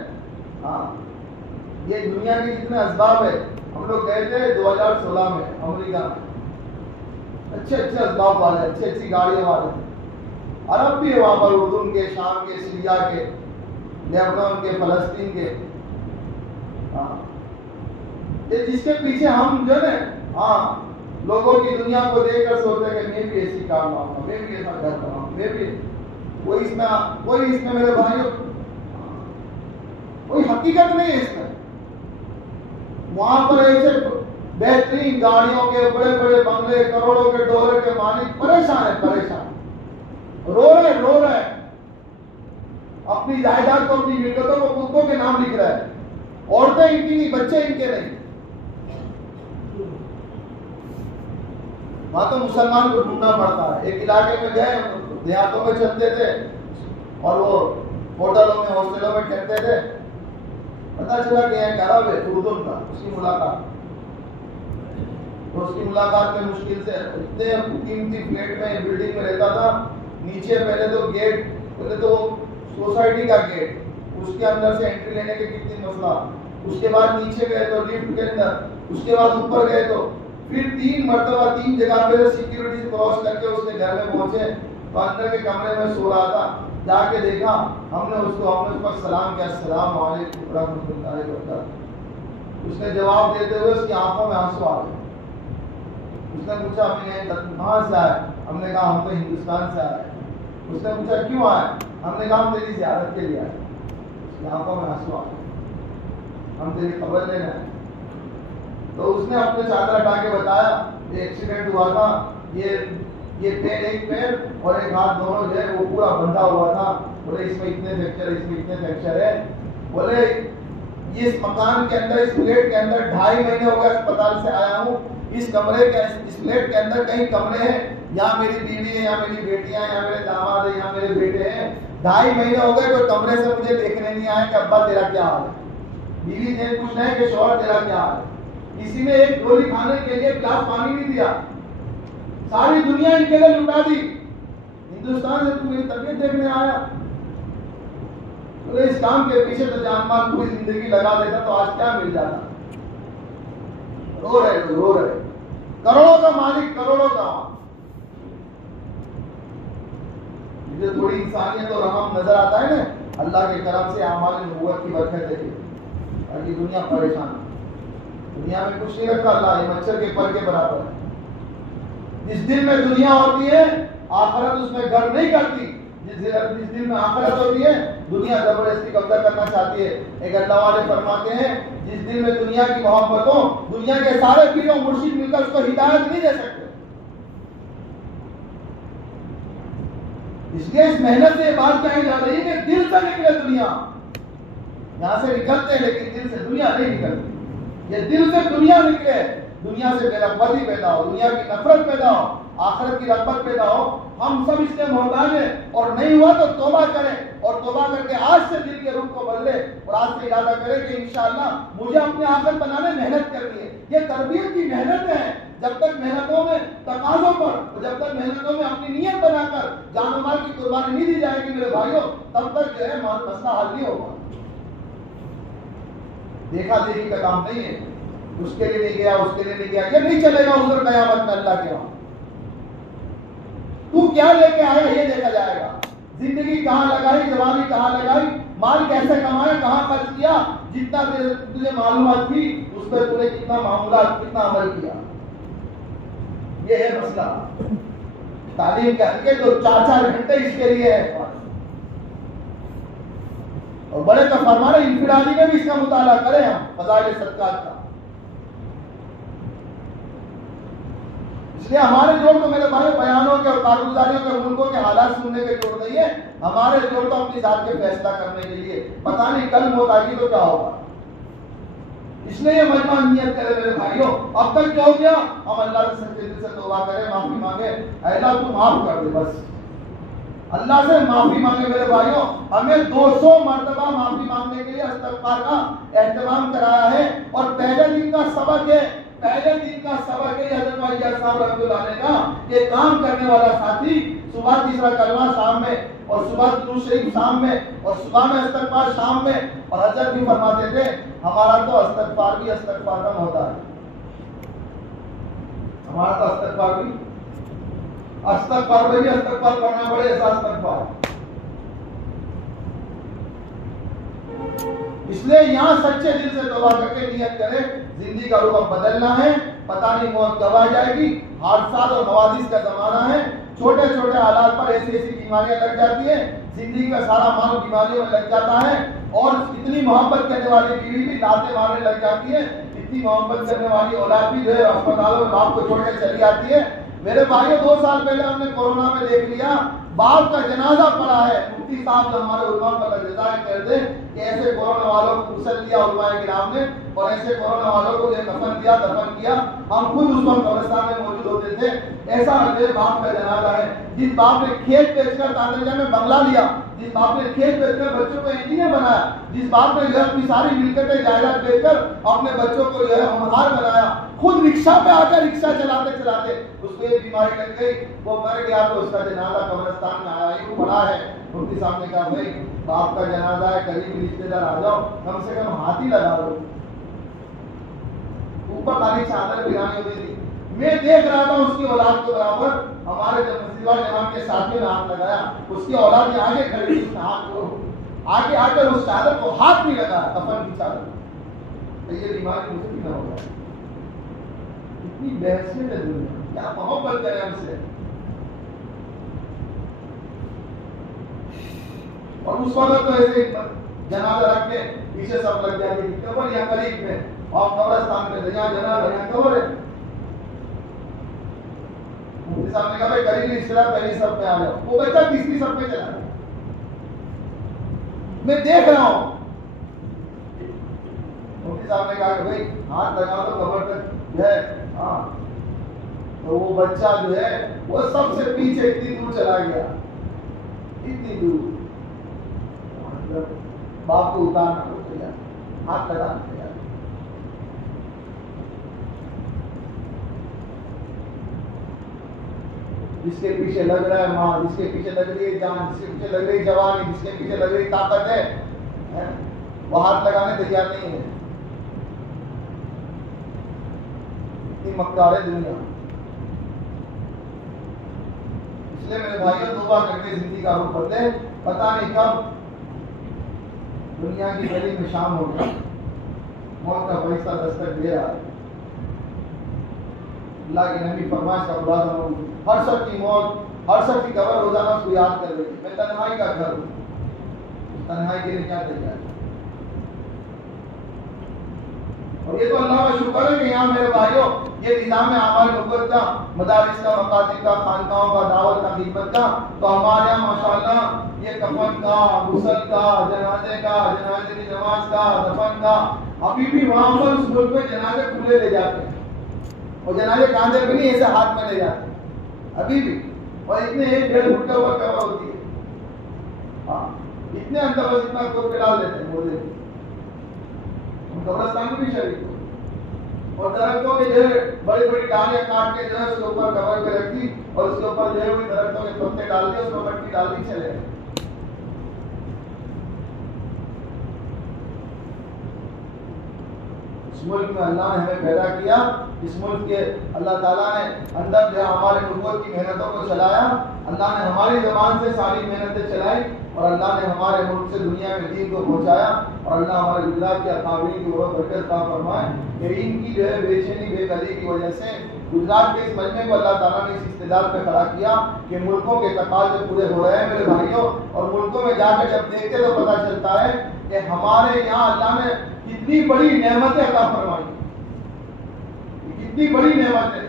یہ دنیا کے جتنے اسباب ہے، ہم لوگ گئے تھے 2016 میں امریکہ میں، اچھے اسباب والے، اچھی گاڑیوں والے، عرب بھی ہے وہاں پر، اردن کے، شام کے، سیریا کے، لیبنان کے، فلسطین کے، جس کے پیچھے ہم جو ہے لوگوں کی دنیا کو دیکھ کر سوچتے ہیں کہ میں بھی ایسی کار لاؤں، میں بھی ایسا گھر بناؤں، میں بھی کوئی اس میں میرے بھائیوں کوئی حقیقت نہیں ہے اس میں۔ وہاں پر ایسے بہترین گاڑیوں کے، بڑے بڑے بنگلے، کروڑوں کے ڈالر کے مالک پریشان رو رہے اپنی جائیداد کو، اپنی ملکتوں کو کتوں کے نام لکھ رہا ہے، عورتیں ان کی نہیں، بچے ان کے نہیں۔ وہاں تو مسلمان کو ڈھونڈنا پڑتا ہے۔ ایک علاقے میں گئے، دیہاتوں میں چلتے تھے اور وہ ہوٹلوں میں، ہاسٹلوں میں ٹھہرتے تھے، پتا چلا کہ ایک عرب ہے اردن کا، اس کی ملاقات میں مشکل سے اتنے قیمتی فلیٹ میں، بلڈنگ میں رہتا تھا، نیچے پہلے تو وہ سوسائٹی کا گیٹ، اس کے اندر سے انٹری لینے کے کتنی مسئلہ، اس کے بعد نیچے گئے تو لفٹ کے اندر، اس کے بعد اوپر گئے تو پھر 3 مرتبہ 3 جگہ پہ سیکیورٹی سے کراس کر کے اس کے گھر میں پہنچے، تو اندر کے کمرے میں سو رہا تھا، جا کے دیکھا، ہم نے اس پر سلام کیا، السلام علیکم ورحمۃ اللہ وبرکاتہ۔ اس نے جواب دیتے ہوئے اس کی آنکھوں میں آنسو آ گئے. اس نے پوچھا کہاں سے آئے؟ ہم نے کہا ہم تو ہندوستان سے آئے. اس نے پوچھا کیوں آئے؟ ہم نے کہا ہم تیری زیارت کے لیے آئے. اس کی آنکھوں میں آنسو آ گئے. ہم تیری خبر لینا ہے. تو اس نے اپنے چادر ہٹا کے بتایا یہ ایکسیڈنٹ ہوا تھا, یہ پیر, ایک پیر اور ایک ہاتھ دونوں جو ہے وہ پورا بندھا ہوا تھا. بولے اس میں اتنے فریکچر, اس میں اتنے فریکچر ہے. بولے اس مکان کے اندر, اس فلیٹ کے اندر 2.5 مہینے ہو گئے اسپتال سے آیا ہوں. اس کمرے کے, اس فلیٹ کے اندر کئی کمرے ہیں, یہاں میری بیوی ہے, یہاں میری بیٹیاں ہیں, یہاں میرے داماد ہیں, یہاں میرے بیٹے ہیں. 2.5 مہینے ہو گئے تو کمرے سے مجھے دیکھنے نہیں آئے کہ ابا تیرا کیا حال ہے, بیوی نے پوچھنا ہے کہ شوہر تیرا کیا حال ہے. کسی نے ایک گولی کھانے کے لیے گلاس پانی نہیں دیا. ساری دنیا ان کے لیے لٹا دی. ہندوستان سے تو میری طبیعت دیکھنے آیا. اس کام کے پیچھے تو جان مال پوری زندگی لگا دیتا تو آج کیا مل جاتا. رو رہے کروڑوں کا مالک, کروڑوں کا. مجھے تھوڑی انسانیت اور رحم نظر آتا ہے نا اللہ کے کرم سے, اعمال نبوت کی برکت ہے. تاکہ دنیا پریشان ہے. دنیا میں کچھ نہیں رکھا اللہ, یہ مچھر کے پر کے برابر ہے. جس دل میں دنیا ہوتی ہے آخرت اس میں گھر نہیں کرتی. جس دل میں آخرت ہوتی ہے دنیا زبردستی قبضہ کرنا چاہتی ہے. ایک اللہ والے فرماتے ہیں جس دل میں دنیا کی محبت ہو, دنیا کے سارے پیر و مرشد مل کر اس کو ہدایت نہیں دے سکتے. اس لیے اس محنت سے یہ بات کہی جا رہی ہے کہ دل سے نکلے دنیا. یہاں سے نکلتے ہیں لیکن دل سے دنیا نہیں نکلتی. یہ دل سے دنیا نکلے, دنیا سے بے رغبتی پیدا ہو, دنیا کی نفرت پیدا ہو, آخرت کی رغبت پیدا ہو. ہم سب اس کے محتاج ہیں, اور نہیں ہوا تو توبہ کریں, اور توبہ کر کے آج سے دل کے روح کو بدلے, اور آج سے ارادہ کریں کہ انشاءاللہ مجھے اپنے آخرت بنانے محنت کرنی ہے. یہ تربیت کی محنت ہے. جب تک محنتوں میں تقاضوں پر, جب تک محنتوں میں اپنی نیت بنا کر جان و مال کی قربانی نہیں دی جائے گی میرے بھائیوں, تب تک جو ہے مسئلہ حل نہیں ہوگا. دیکھا دیکھی کا کام نہیں ہے. اس کے لیے نہیں گیا, اس کے لیے نہیں گیا, یہ نہیں چلے گا حضور قیامت میں اللہ کے وہاں. تو کیا لے کے آیا یہ دیکھا جائے گا. زندگی کہاں لگائی, جوانی کہاں لگائی, مال کیسے کمایا, کہاں خرچ کیا, جتنا تجھے معلومات تھی اس پہ تم نے کتنا معاملات, کتنا عمل کیا. یہ ہے مسئلہ. تعلیم کے حلقے جو 4-4 گھنٹے اس کے لیے ہے, اور بڑے کا فرمانا انفرادی میں بھی اس کا مطالعہ کریں ہم فضائل صدقات کا. اس لیے ہمارے جوڑ تو میرے بھائی بیانوں کے اور کارگزاریوں کے, ملکوں کے حالات سننے کے جوڑ نہیں ہے. ہمارے جوڑ تو اپنی ذات کے فیصلہ کرنے کے لیے, پتہ نہیں کل موت آ گئی تو کیا ہوگا. اس لیے یہ مجمع نیت کرے میرے بھائیوں. اب تک کیا ہو گیا, ہم اللہ سے سچے دل سے توبہ کریں, معافی مانگے. اے اللہ تو معاف کر دے, بس اللہ سے معافی مانگے میرے بھائیوں. ہمیں 200 مرتبہ معافی مانگنے کے لیے استغفار کا اہتمام کرایا ہے. اور پہلے دن کا سبق ہے, حضرت والی صاحب رحمۃ اللہ علیہ کا, یہ کام کرنے والا ساتھی صبح تیسرا کلمہ شام میں, اور صبح درود شریف شام میں, اور صبح میں استغفار شام میں. اور حضرت بھی فرماتے تھے ہمارا تو استغفار بھی استغفار کا ہوتا ہے. ہمارا تو استغفار بھی استغفار کرنا پڑے, ایسا استغفار. اس لیے یہاں سچے دل سے توبہ کر کے نیت کرے, زندگی کا رخ بدلنا ہے. پتہ نہیں موت کب آ جائے گی. حادثات اور حوادث کا زمانہ ہے. چھوٹے چھوٹے حالات پر ایسی بیماریاں لگ جاتی ہیں, زندگی کا سارا مال بیماریوں میں لگ جاتا ہے. اور اتنی محبت کرنے والی بیوی بھی لاتیں مارنے لگ جاتی ہے, اتنی محبت کرنے والی اولاد بھی جو ہے اسپتالوں میں باپ کو چھوڑ کے چلی آتی ہے. میرے بھائیوں 2 سال پہلے ہم نے کورونا میں دیکھ لیا, باپ کا جنازہ پڑا ہے. مفتی صاحب جو ہمارے علماء کا جزائے کہتے ہیں کہ ایسے کورونا والوں کو غسل دیا علماء کرام نے, اور ایسے کورونا والوں کو کفن دیا, دفن کیا. ہم خود اس وقت قبرستان میں موجود ہوتے تھے. ایسا میرے باپ کا جنازہ ہے. جس باپ نے کھیت بیچ کر تاندرجہ میں بنگلہ لیا, جس باپ نے کھیت بیچ کر بچوں کو انجینئر بنایا, جس باپ نے اپنی ساری ملکتیں جائیداد بیچ کر اپنے بچوں کو جو ہے ہومہار بنایا, خود رکشہ پہ آ کر رکشہ چلاتے چلاتے اس کو یہ بیماری لگ گئی, وہ مر گیا. تو اس کا جنازہ قبرستان میں آیا ہی پڑا ہے. مفتی صاحب نے کہا بھائی باپ کا جنازہ ہے, قریبی رشتے دار آ جاؤ, کم سے کم ہاتھ ہی لگا دو. اوپر خالی چادر بھگانی ہوتی تھی. میں دیکھ رہا تھا اس کی اولاد کے برابر, ہمارے جب مسجد والے امام کے ساتھیوں نے ہاتھ لگایا, اس کی اولاد کے آگے کھڑی, اس نے ہاتھ کو آگے آ کر اس چادر کو ہاتھ نہیں لگایا, کفن کی چادر. یہ بیماری مجھے بھی نہ ہوگا. اتنی بحثیت ہے دنیا, کیا محبت کرے ہم سے. اور اس وقت تو ایسے جنازہ رکھ کے پیچھے سب لگ جائے گی, قبر یہاں قریب میں اور قبرستان میں جہاں جنازہ یہاں قبر ہے. مفتی صاحب نے کہا بھائی قریبی رشتہ دار پہلی صف میں آ جاؤ. وہ بچہ تیسری صف میں چلا گیا. میں دیکھ رہا ہوں. مفتی صاحب نے کہا کہ بھائی ہاتھ لگا دو قبر تک جو ہے. ہاں تو وہ بچہ جو ہے وہ سب سے پیچھے اتنی دور چلا گیا, اتنی دور. باپ کو اتارنا ہو گیا, ہاتھ لگانا گیا. جس کے پیچھے لگ رہا ہے ماں, جس کے پیچھے لگ رہی ہے جان, جس کے پیچھے لگ رہی جوانی, جس کے پیچھے لگ رہی طاقت ہے, وہ ہاتھ لگانے تیار نہیں ہے. اتنی مکار ہے دنیا. اس لیے میرے بھائیوں توبہ کر کے زندگی کا رخ بدلے. پتہ نہیں کب دنیا کی گلی میں شام ہو گیا, موت کا فیصلہ دستک دے رہا ہے. اللہ کے نبی فرمائش کا خلاصہ ہوں, ہر شخص کی موت, ہر شخص کی قبر روزانہ اس کو یاد کر رہی ہے. میں تنہائی کا گھر ہوں, تنہائی کے لیے کیا تیار ہے. اور یہ تو اللہ کا شکر ہے کہ یہاں میرے بھائیوں یہ نظام اعمال نبوت کا, مدارس کا, مقاصد کا, خانقاہوں کا, دعوت کا, خدمت کا, تو ہمارے یہاں ماشاءاللہ یہ کفن کا, غسل کا, جنازے کا, جنازے کی نماز کا, دفن کا, ابھی بھی وہاں پر اس ملک میں جنازے کھلے لے جاتے ہیں. اور جنازے کاندھے پہ نہیں, ایسے ہاتھ میں لے جاتے ہیں ابھی بھی. اور اتنے 1-1.5 فٹ کے اوپر کور ہوتی ہے. ہاں اتنے اندر بس اتنا کور کے ڈال دیتے ہیں مردے کو. قبرستان میں بھی شریک ہو. اور درختوں کے جو ہے بڑی بڑی ڈالیاں کاٹ کے جو ہے اس کے اوپر کور پہ رکھ دی, اور اس کے اوپر جو ہے وہ درختوں کے پتے ڈال دیے, اس میں مٹی ڈال دی, چلے گئے. اس ملک میں اللہ نے ہمیں پیدا کیا, اس ملک کے اللہ تعالیٰ نے اندر جو ہمارے نبوت کی محنتوں کو چلایا. اللہ نے ہماری زبان سے ساری محنتیں چلائی, اور اللہ نے ہمارے ملک سے دنیا میں دین کو پہنچایا. اور اللہ ہمارے گجرات کے اکابرین کی وہ برکت عطا فرمائے کہ ان کی جو ہے بے چینی بے قدری کی وجہ سے گجرات کے اس مجمع کو اللہ تعالیٰ نے اس استعداد پہ کھڑا کیا کہ ملکوں کے تقاضے پورے ہو رہے ہیں میرے بھائیوں. اور ملکوں میں جا کر جب دیکھتے تو پتہ چلتا ہے کہ ہمارے یہاں اللہ نے کتنی بڑی نعمتیں عطا فرمائی, کتنی بڑی نعمتیں.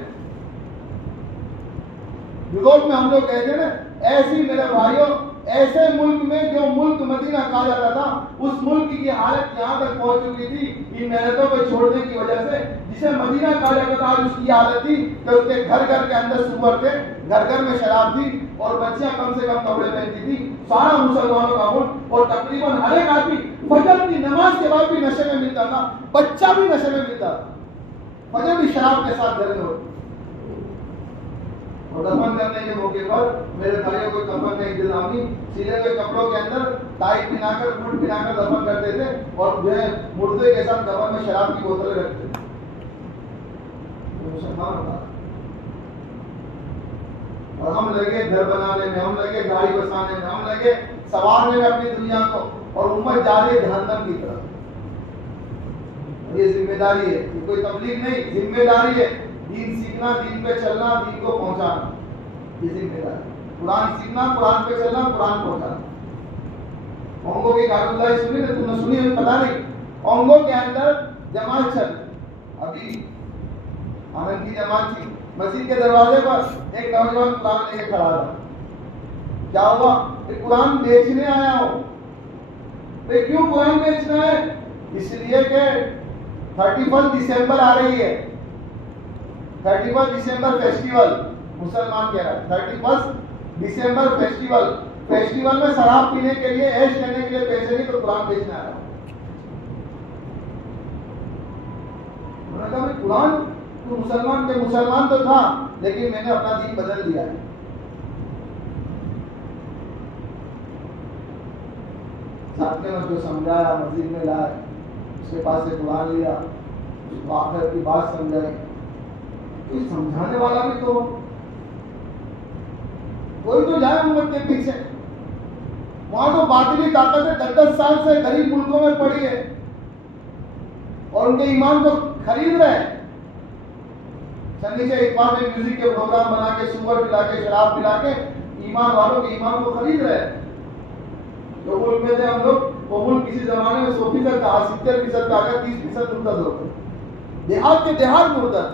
یوروپ میں ہم لوگ کہتے ہیں نا, ایسی میرے بھائیوں ایسے ملک میں جو ملک مدینہ کہا جاتا تھا, اس ملک کی حالت یہاں تک پہنچ چکی تھی ان محنتوں کو چھوڑنے کی وجہ سے. جسے مدینہ کہا جاتا تھا آج اس کی حالت تھی کہ اس کے گھر گھر کے اندر سور تھے, گھر گھر میں شراب تھی, اور بچیاں کم سے کم کپڑے پہنتی تھی. سارا مسلمانوں کا ملک, اور تقریباً ہر ایک آدمی فجر کی نماز کے بعد بھی نشے میں ملتا تھا, بچہ بھی نشے میں ملتا تھا, فجر بھی شراب کے ساتھ گھر میں ہوتی. اور دفن کرنے کے موقع پر میرے بھائیوں کو کفن کا انتظام نہیں, سیدھے ہوئے کپڑوں کے اندر ٹائٹ پہنا کر, کوٹ پہنا کر دفن کرتے تھے, اور جو ہے مردے کے ساتھ دفن میں شراب کی بوتلیں رکھتے تھے. مسلمان ہوتا, اور ہم لگے گھر بنانے میں, ہم لگے گاڑی بسانے میں, ہم لگے سوارنے میں اپنی دنیا کو, اور امت جا رہی ہے جہنم کی طرف. یہ ذمہ داری ہے, یہ کوئی تبلیغ نہیں, ذمہ داری ہے. دین سیکھنا, دین پہ چلنا, دین کو پہنچانا, یہ ذمہ داری. قرآن سیکھنا, قرآن پہ چلنا, قرآن پہنچانا. اونگو کی کارت اللہ سنی نا, تم نے سنی ہے پتا نہیں. اونگو کے اندر جماعت چل, ابھی آنند کی جماعت تھی, مسجد کے دروازے پر ایک نوجوان قرآن لے کے کھڑا تھا. کیا ہوا؟ قرآن بیچنے آیا ہوں. کیوں قرآن بیچنا ہے؟ اس لیے کہ 31 دسمبر آ رہی ہے, 31 دسمبر فیسٹیول. مسلمان کہہ رہا ہے 31 دسمبر فیسٹیول. فیسٹیول میں شراب پینے کے لیے, عیش کرنے کے لیے پیسے نہیں, تو قرآن بیچنے آیا ہوں. انہوں نے کہا قرآن تو مسلمان کے مسلمان تو تھا, لیکن میں نے اپنا دین بدل دیا ہے. ساتھ میں جو سمجھایا, مسجد میں لایا, اس کے پاس سے قرآن لیا, اس کو آخر کی بات سمجھائی. کوئی سمجھانے والا بھی تو کوئی تو جائے امت کے پیچھے. وہاں تو باطلی طاقتیں 10-10 سال سے غریب ملکوں میں پڑی ہے, اور ان کے ایمان کو خرید رہے ہیں. چندی سے اقبال میں میوزک کے پروگرام بنا کے سور پلا کے شراب پلا کے ایمان والوں کے ایمان کو خرید رہے ہیں. جو ملک میں تھے ہم لوگ وہ ملک کسی زمانے میں 100% کا 70% کا آگا 30% مرتد ہو گئے. دیہات کے دیہات مرتد,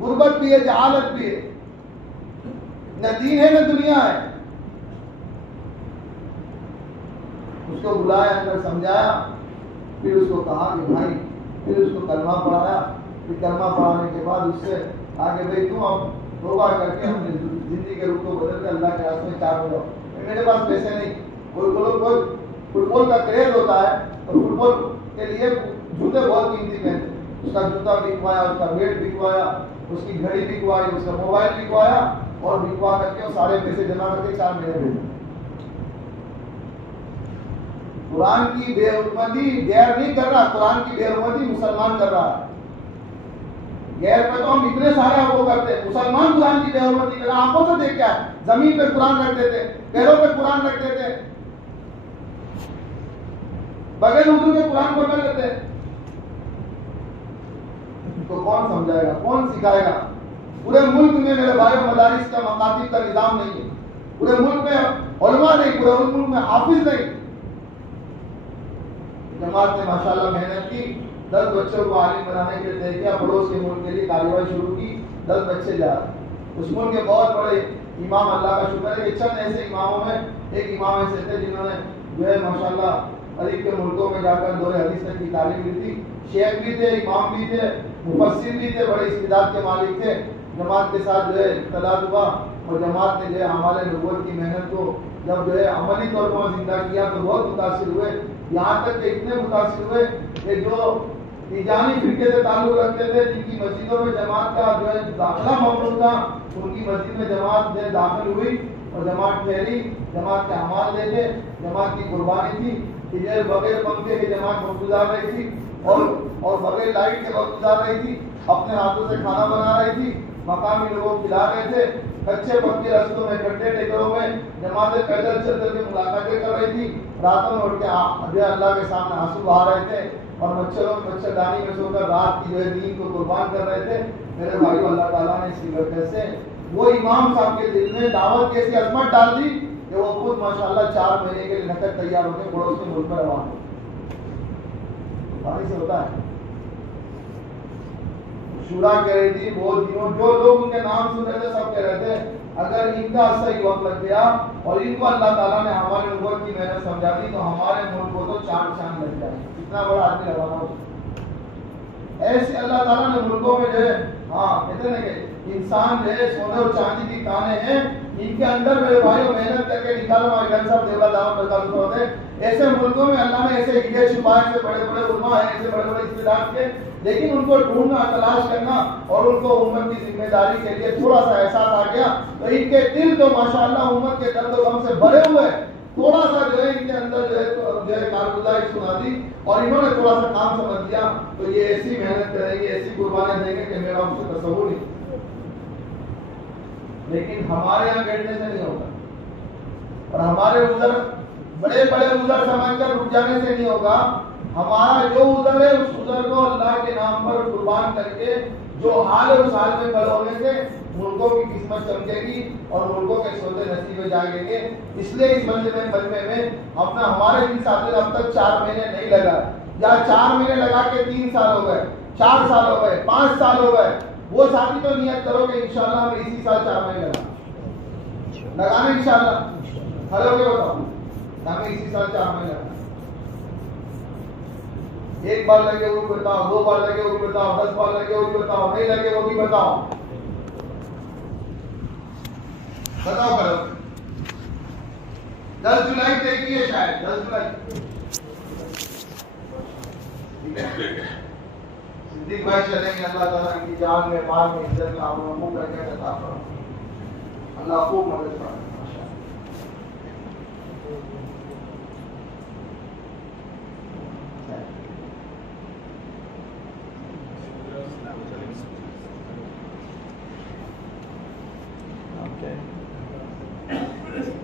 غربت بھی ہے, جہالت بھی ہے, نہ دین ہے نہ دنیا ہے. اس کو بلایا, اندر سمجھایا, پھر اس کو کہا کہ بھائی, پھر اس کو کلمہ پڑھایا. پھر کلمہ پڑھانے کے بعد اس سے آگے بھائی تم اب توبہ کر کے ہم نے زندگی کے رخ کو بدل کے اللہ کے راستے میں چار ہو جاؤ. میرے پاس پیسے نہیں. کوئی فٹ بال کا کریز ہوتا ہے تو فٹ بال کے لیے جوتے بہت قیمتی پہنتے. اس کا جوتا بکوایا, اس کا بیٹ بکوایا, اس کی گھڑی بکوائی, اس کا موبائل بکوایا اور بکوا کر کے سارے پیسے جمع کر کے 4 مہینے بھیجے. قرآن کی بے حرمتی غیر نہیں کر رہا, قرآن کی بے حرمتی مسلمان کر رہا ہے. غیر پہ تو ہم اتنے سارے وہ کرتے ہیں, مسلمان قرآن کی بے حرمتی کر رہا. آنکھوں سے دیکھ کیا ہے, زمین پہ قرآن رکھتے تھے, پیروں پہ قرآن رکھتے تھے, بغیر وضو کے قرآن پکڑ لیتے. تو کون سمجھائے گا, کون سکھائے گا؟ پورے ملک میں میرے بھائی مدارس کا مکاتب کا نظام نہیں ہے. پورے ملک میں علماء نہیں, پورے ملک میں حافظ نہیں. جماعت نے ماشاءاللہ محنت کی, 10 بچوں کو عالم بنانے کے لیے طے کیا. پڑوس کے ملک کے لیے کارروائی شروع کی, 10 بچے جا رہے. اس ملک کے بہت بڑے امام, اللہ کا شکر ہے کہ چند ایسے اماموں میں ایک امام ایسے تھے جنہوں نے جو ہے ماشاءاللہ عرب کے ملکوں میں جا کر دور حدیث تک کی تعلیم لی تھی. شیخ بھی تھے, امام بھی تھے, مفسر بھی تھے, بڑے استعداد کے مالک تھے. جماعت کے ساتھ جو ہے اختلاط ہوا اور جماعت نے جو ہے ہمارے نبوت کی محنت کو جب جو ہے عملی طور پر زندہ کیا تو بہت متاثر ہوئے. یہاں تک کہ اتنے متاثر ہوئے کہ جو تیجانی فرقے سے تعلق رکھتے تھے, جن کی مسجدوں میں جماعت کا جو ہے داخلہ ممنوع تھا, ان کی مسجد میں جماعت جو داخل ہوئی اور جماعت ٹھہری. جماعت کے اعمال دیکھے, جماعت کی قربانی تھی کہ جو بغیر پنکھے کی جماعت وقت گزار رہی تھی اور بغیر لائٹ کے وقت گزار رہی تھی. اپنے ہاتھوں سے کھانا بنا رہی تھی, مقامی لوگوں کو کھلا رہے تھے. کچے پکے رستوں میں, گڈھے ٹیکروں میں جماعتیں پیدل چل کر کے ملاقاتیں کر رہی تھی. راتوں میں اٹھ کے جو ہے اللہ کے سامنے آنسو بہا رہے تھے اور مچھردانی میں سو کر رات کی جو ہے دین کو قربان کر رہے تھے. میرے بھائیو, اللہ تعالیٰ نے اسی برکت سے وہ امام صاحب کے دل میں دعوت کی ایسی عظمت ڈال دی کہ وہ خود ماشاءاللہ 4 مہینے کے لیے نقد تیار ہوتے پڑوس کے ملک میں روان ہو. سے ہوتا ہے. شورا کہہ رہی تھی وہ دنوں جو لوگ ان کے نام سن رہے تھے سب کہہ رہے تھے اگر ان کا صحیح وقت لگ گیا اور ان کو اللہ تعالیٰ نے ہمارے نبوت کی محنت سمجھا دی تو ہمارے ملک کو تو چاند لگ جائے. اتنا بڑا آدمی لگانا ہو. ایسے اللہ تعالیٰ نے ملکوں میں جو ہے کہتے ہیں کہ انسان جو ہے سونے اور چاندی کی کانیں ہیں, ان کے اندر میرے بھائیوں محنت کر کے نکالو. ہمارے گھر صاحب دیولا دامن برکات ہوتے ایسے ملکوں میں اللہ نے ایسے ہیلے چھپائے, ایسے بڑے بڑے علماء ہیں, ایسے بڑے بڑے استعداد کے, لیکن ان کو ڈھونڈنا, تلاش کرنا اور ان کو امت کی ذمہ داری کے لیے تھوڑا سا احساس آ گیا تو ان کے دل تو ماشاءاللہ امت کے درد و غم سے بھرے ہوئے. تھوڑا سا جو ہے ان کے اندر جو ہے کارگزاری سنا دی اور انہوں نے تھوڑا سا کام سمجھ لیا تو یہ ایسی محنت کریں گے, ایسی قربانیاں دیں گے کہ میرا ان سے تصور نہیں. لیکن ہمارے یہاں بیٹھنے سے نہیں ہوگا اور ہمارے عذر بڑے بڑے عذر سمجھ کر رک جانے سے نہیں ہوگا. ہمارا جو عذر ہے اس عذر کو اللہ کے نام پر قربان کر کے جو حال ہے اس حال میں کھڑے ہونے سے ملکوں کی قسمت چمکے گی اور ملکوں کے سوتے نصیبے جاگیں گے. اس لیے اس مجمع میں اپنا ہمارے جن ساتھی اب تک 4 مہینے نہیں لگا یا 4 مہینے لگا کے 3 سال ہو گئے, 4 سال ہو گئے, 5 سال ہو گئے, وہ ساتھی تو نیت کرو کہ انشاءاللہ میں اسی سال 4 مہینے لگانا انشاءاللہ. کھڑے ہو کے بتاؤ ہمیں اسی سال 4 مہینے لگانا. 1 بار لگے وہ بھی بتاؤ, 2 بار لگے وہ بھی بتاؤ, 10 بار لگے وہ بھی بتاؤ, نہیں لگے وہ بھی بتاؤ. بتاؤ کرو. 10 جولائی طے کی ہے شاید 10 جولائی. صدیق بھائی چلیں گے. اللہ تعالیٰ کی جان میں مال میں عزت میں آپ لوگوں کو کر کے عطا فرمائے. اللہ خوب مدد فرمائے.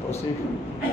توصیف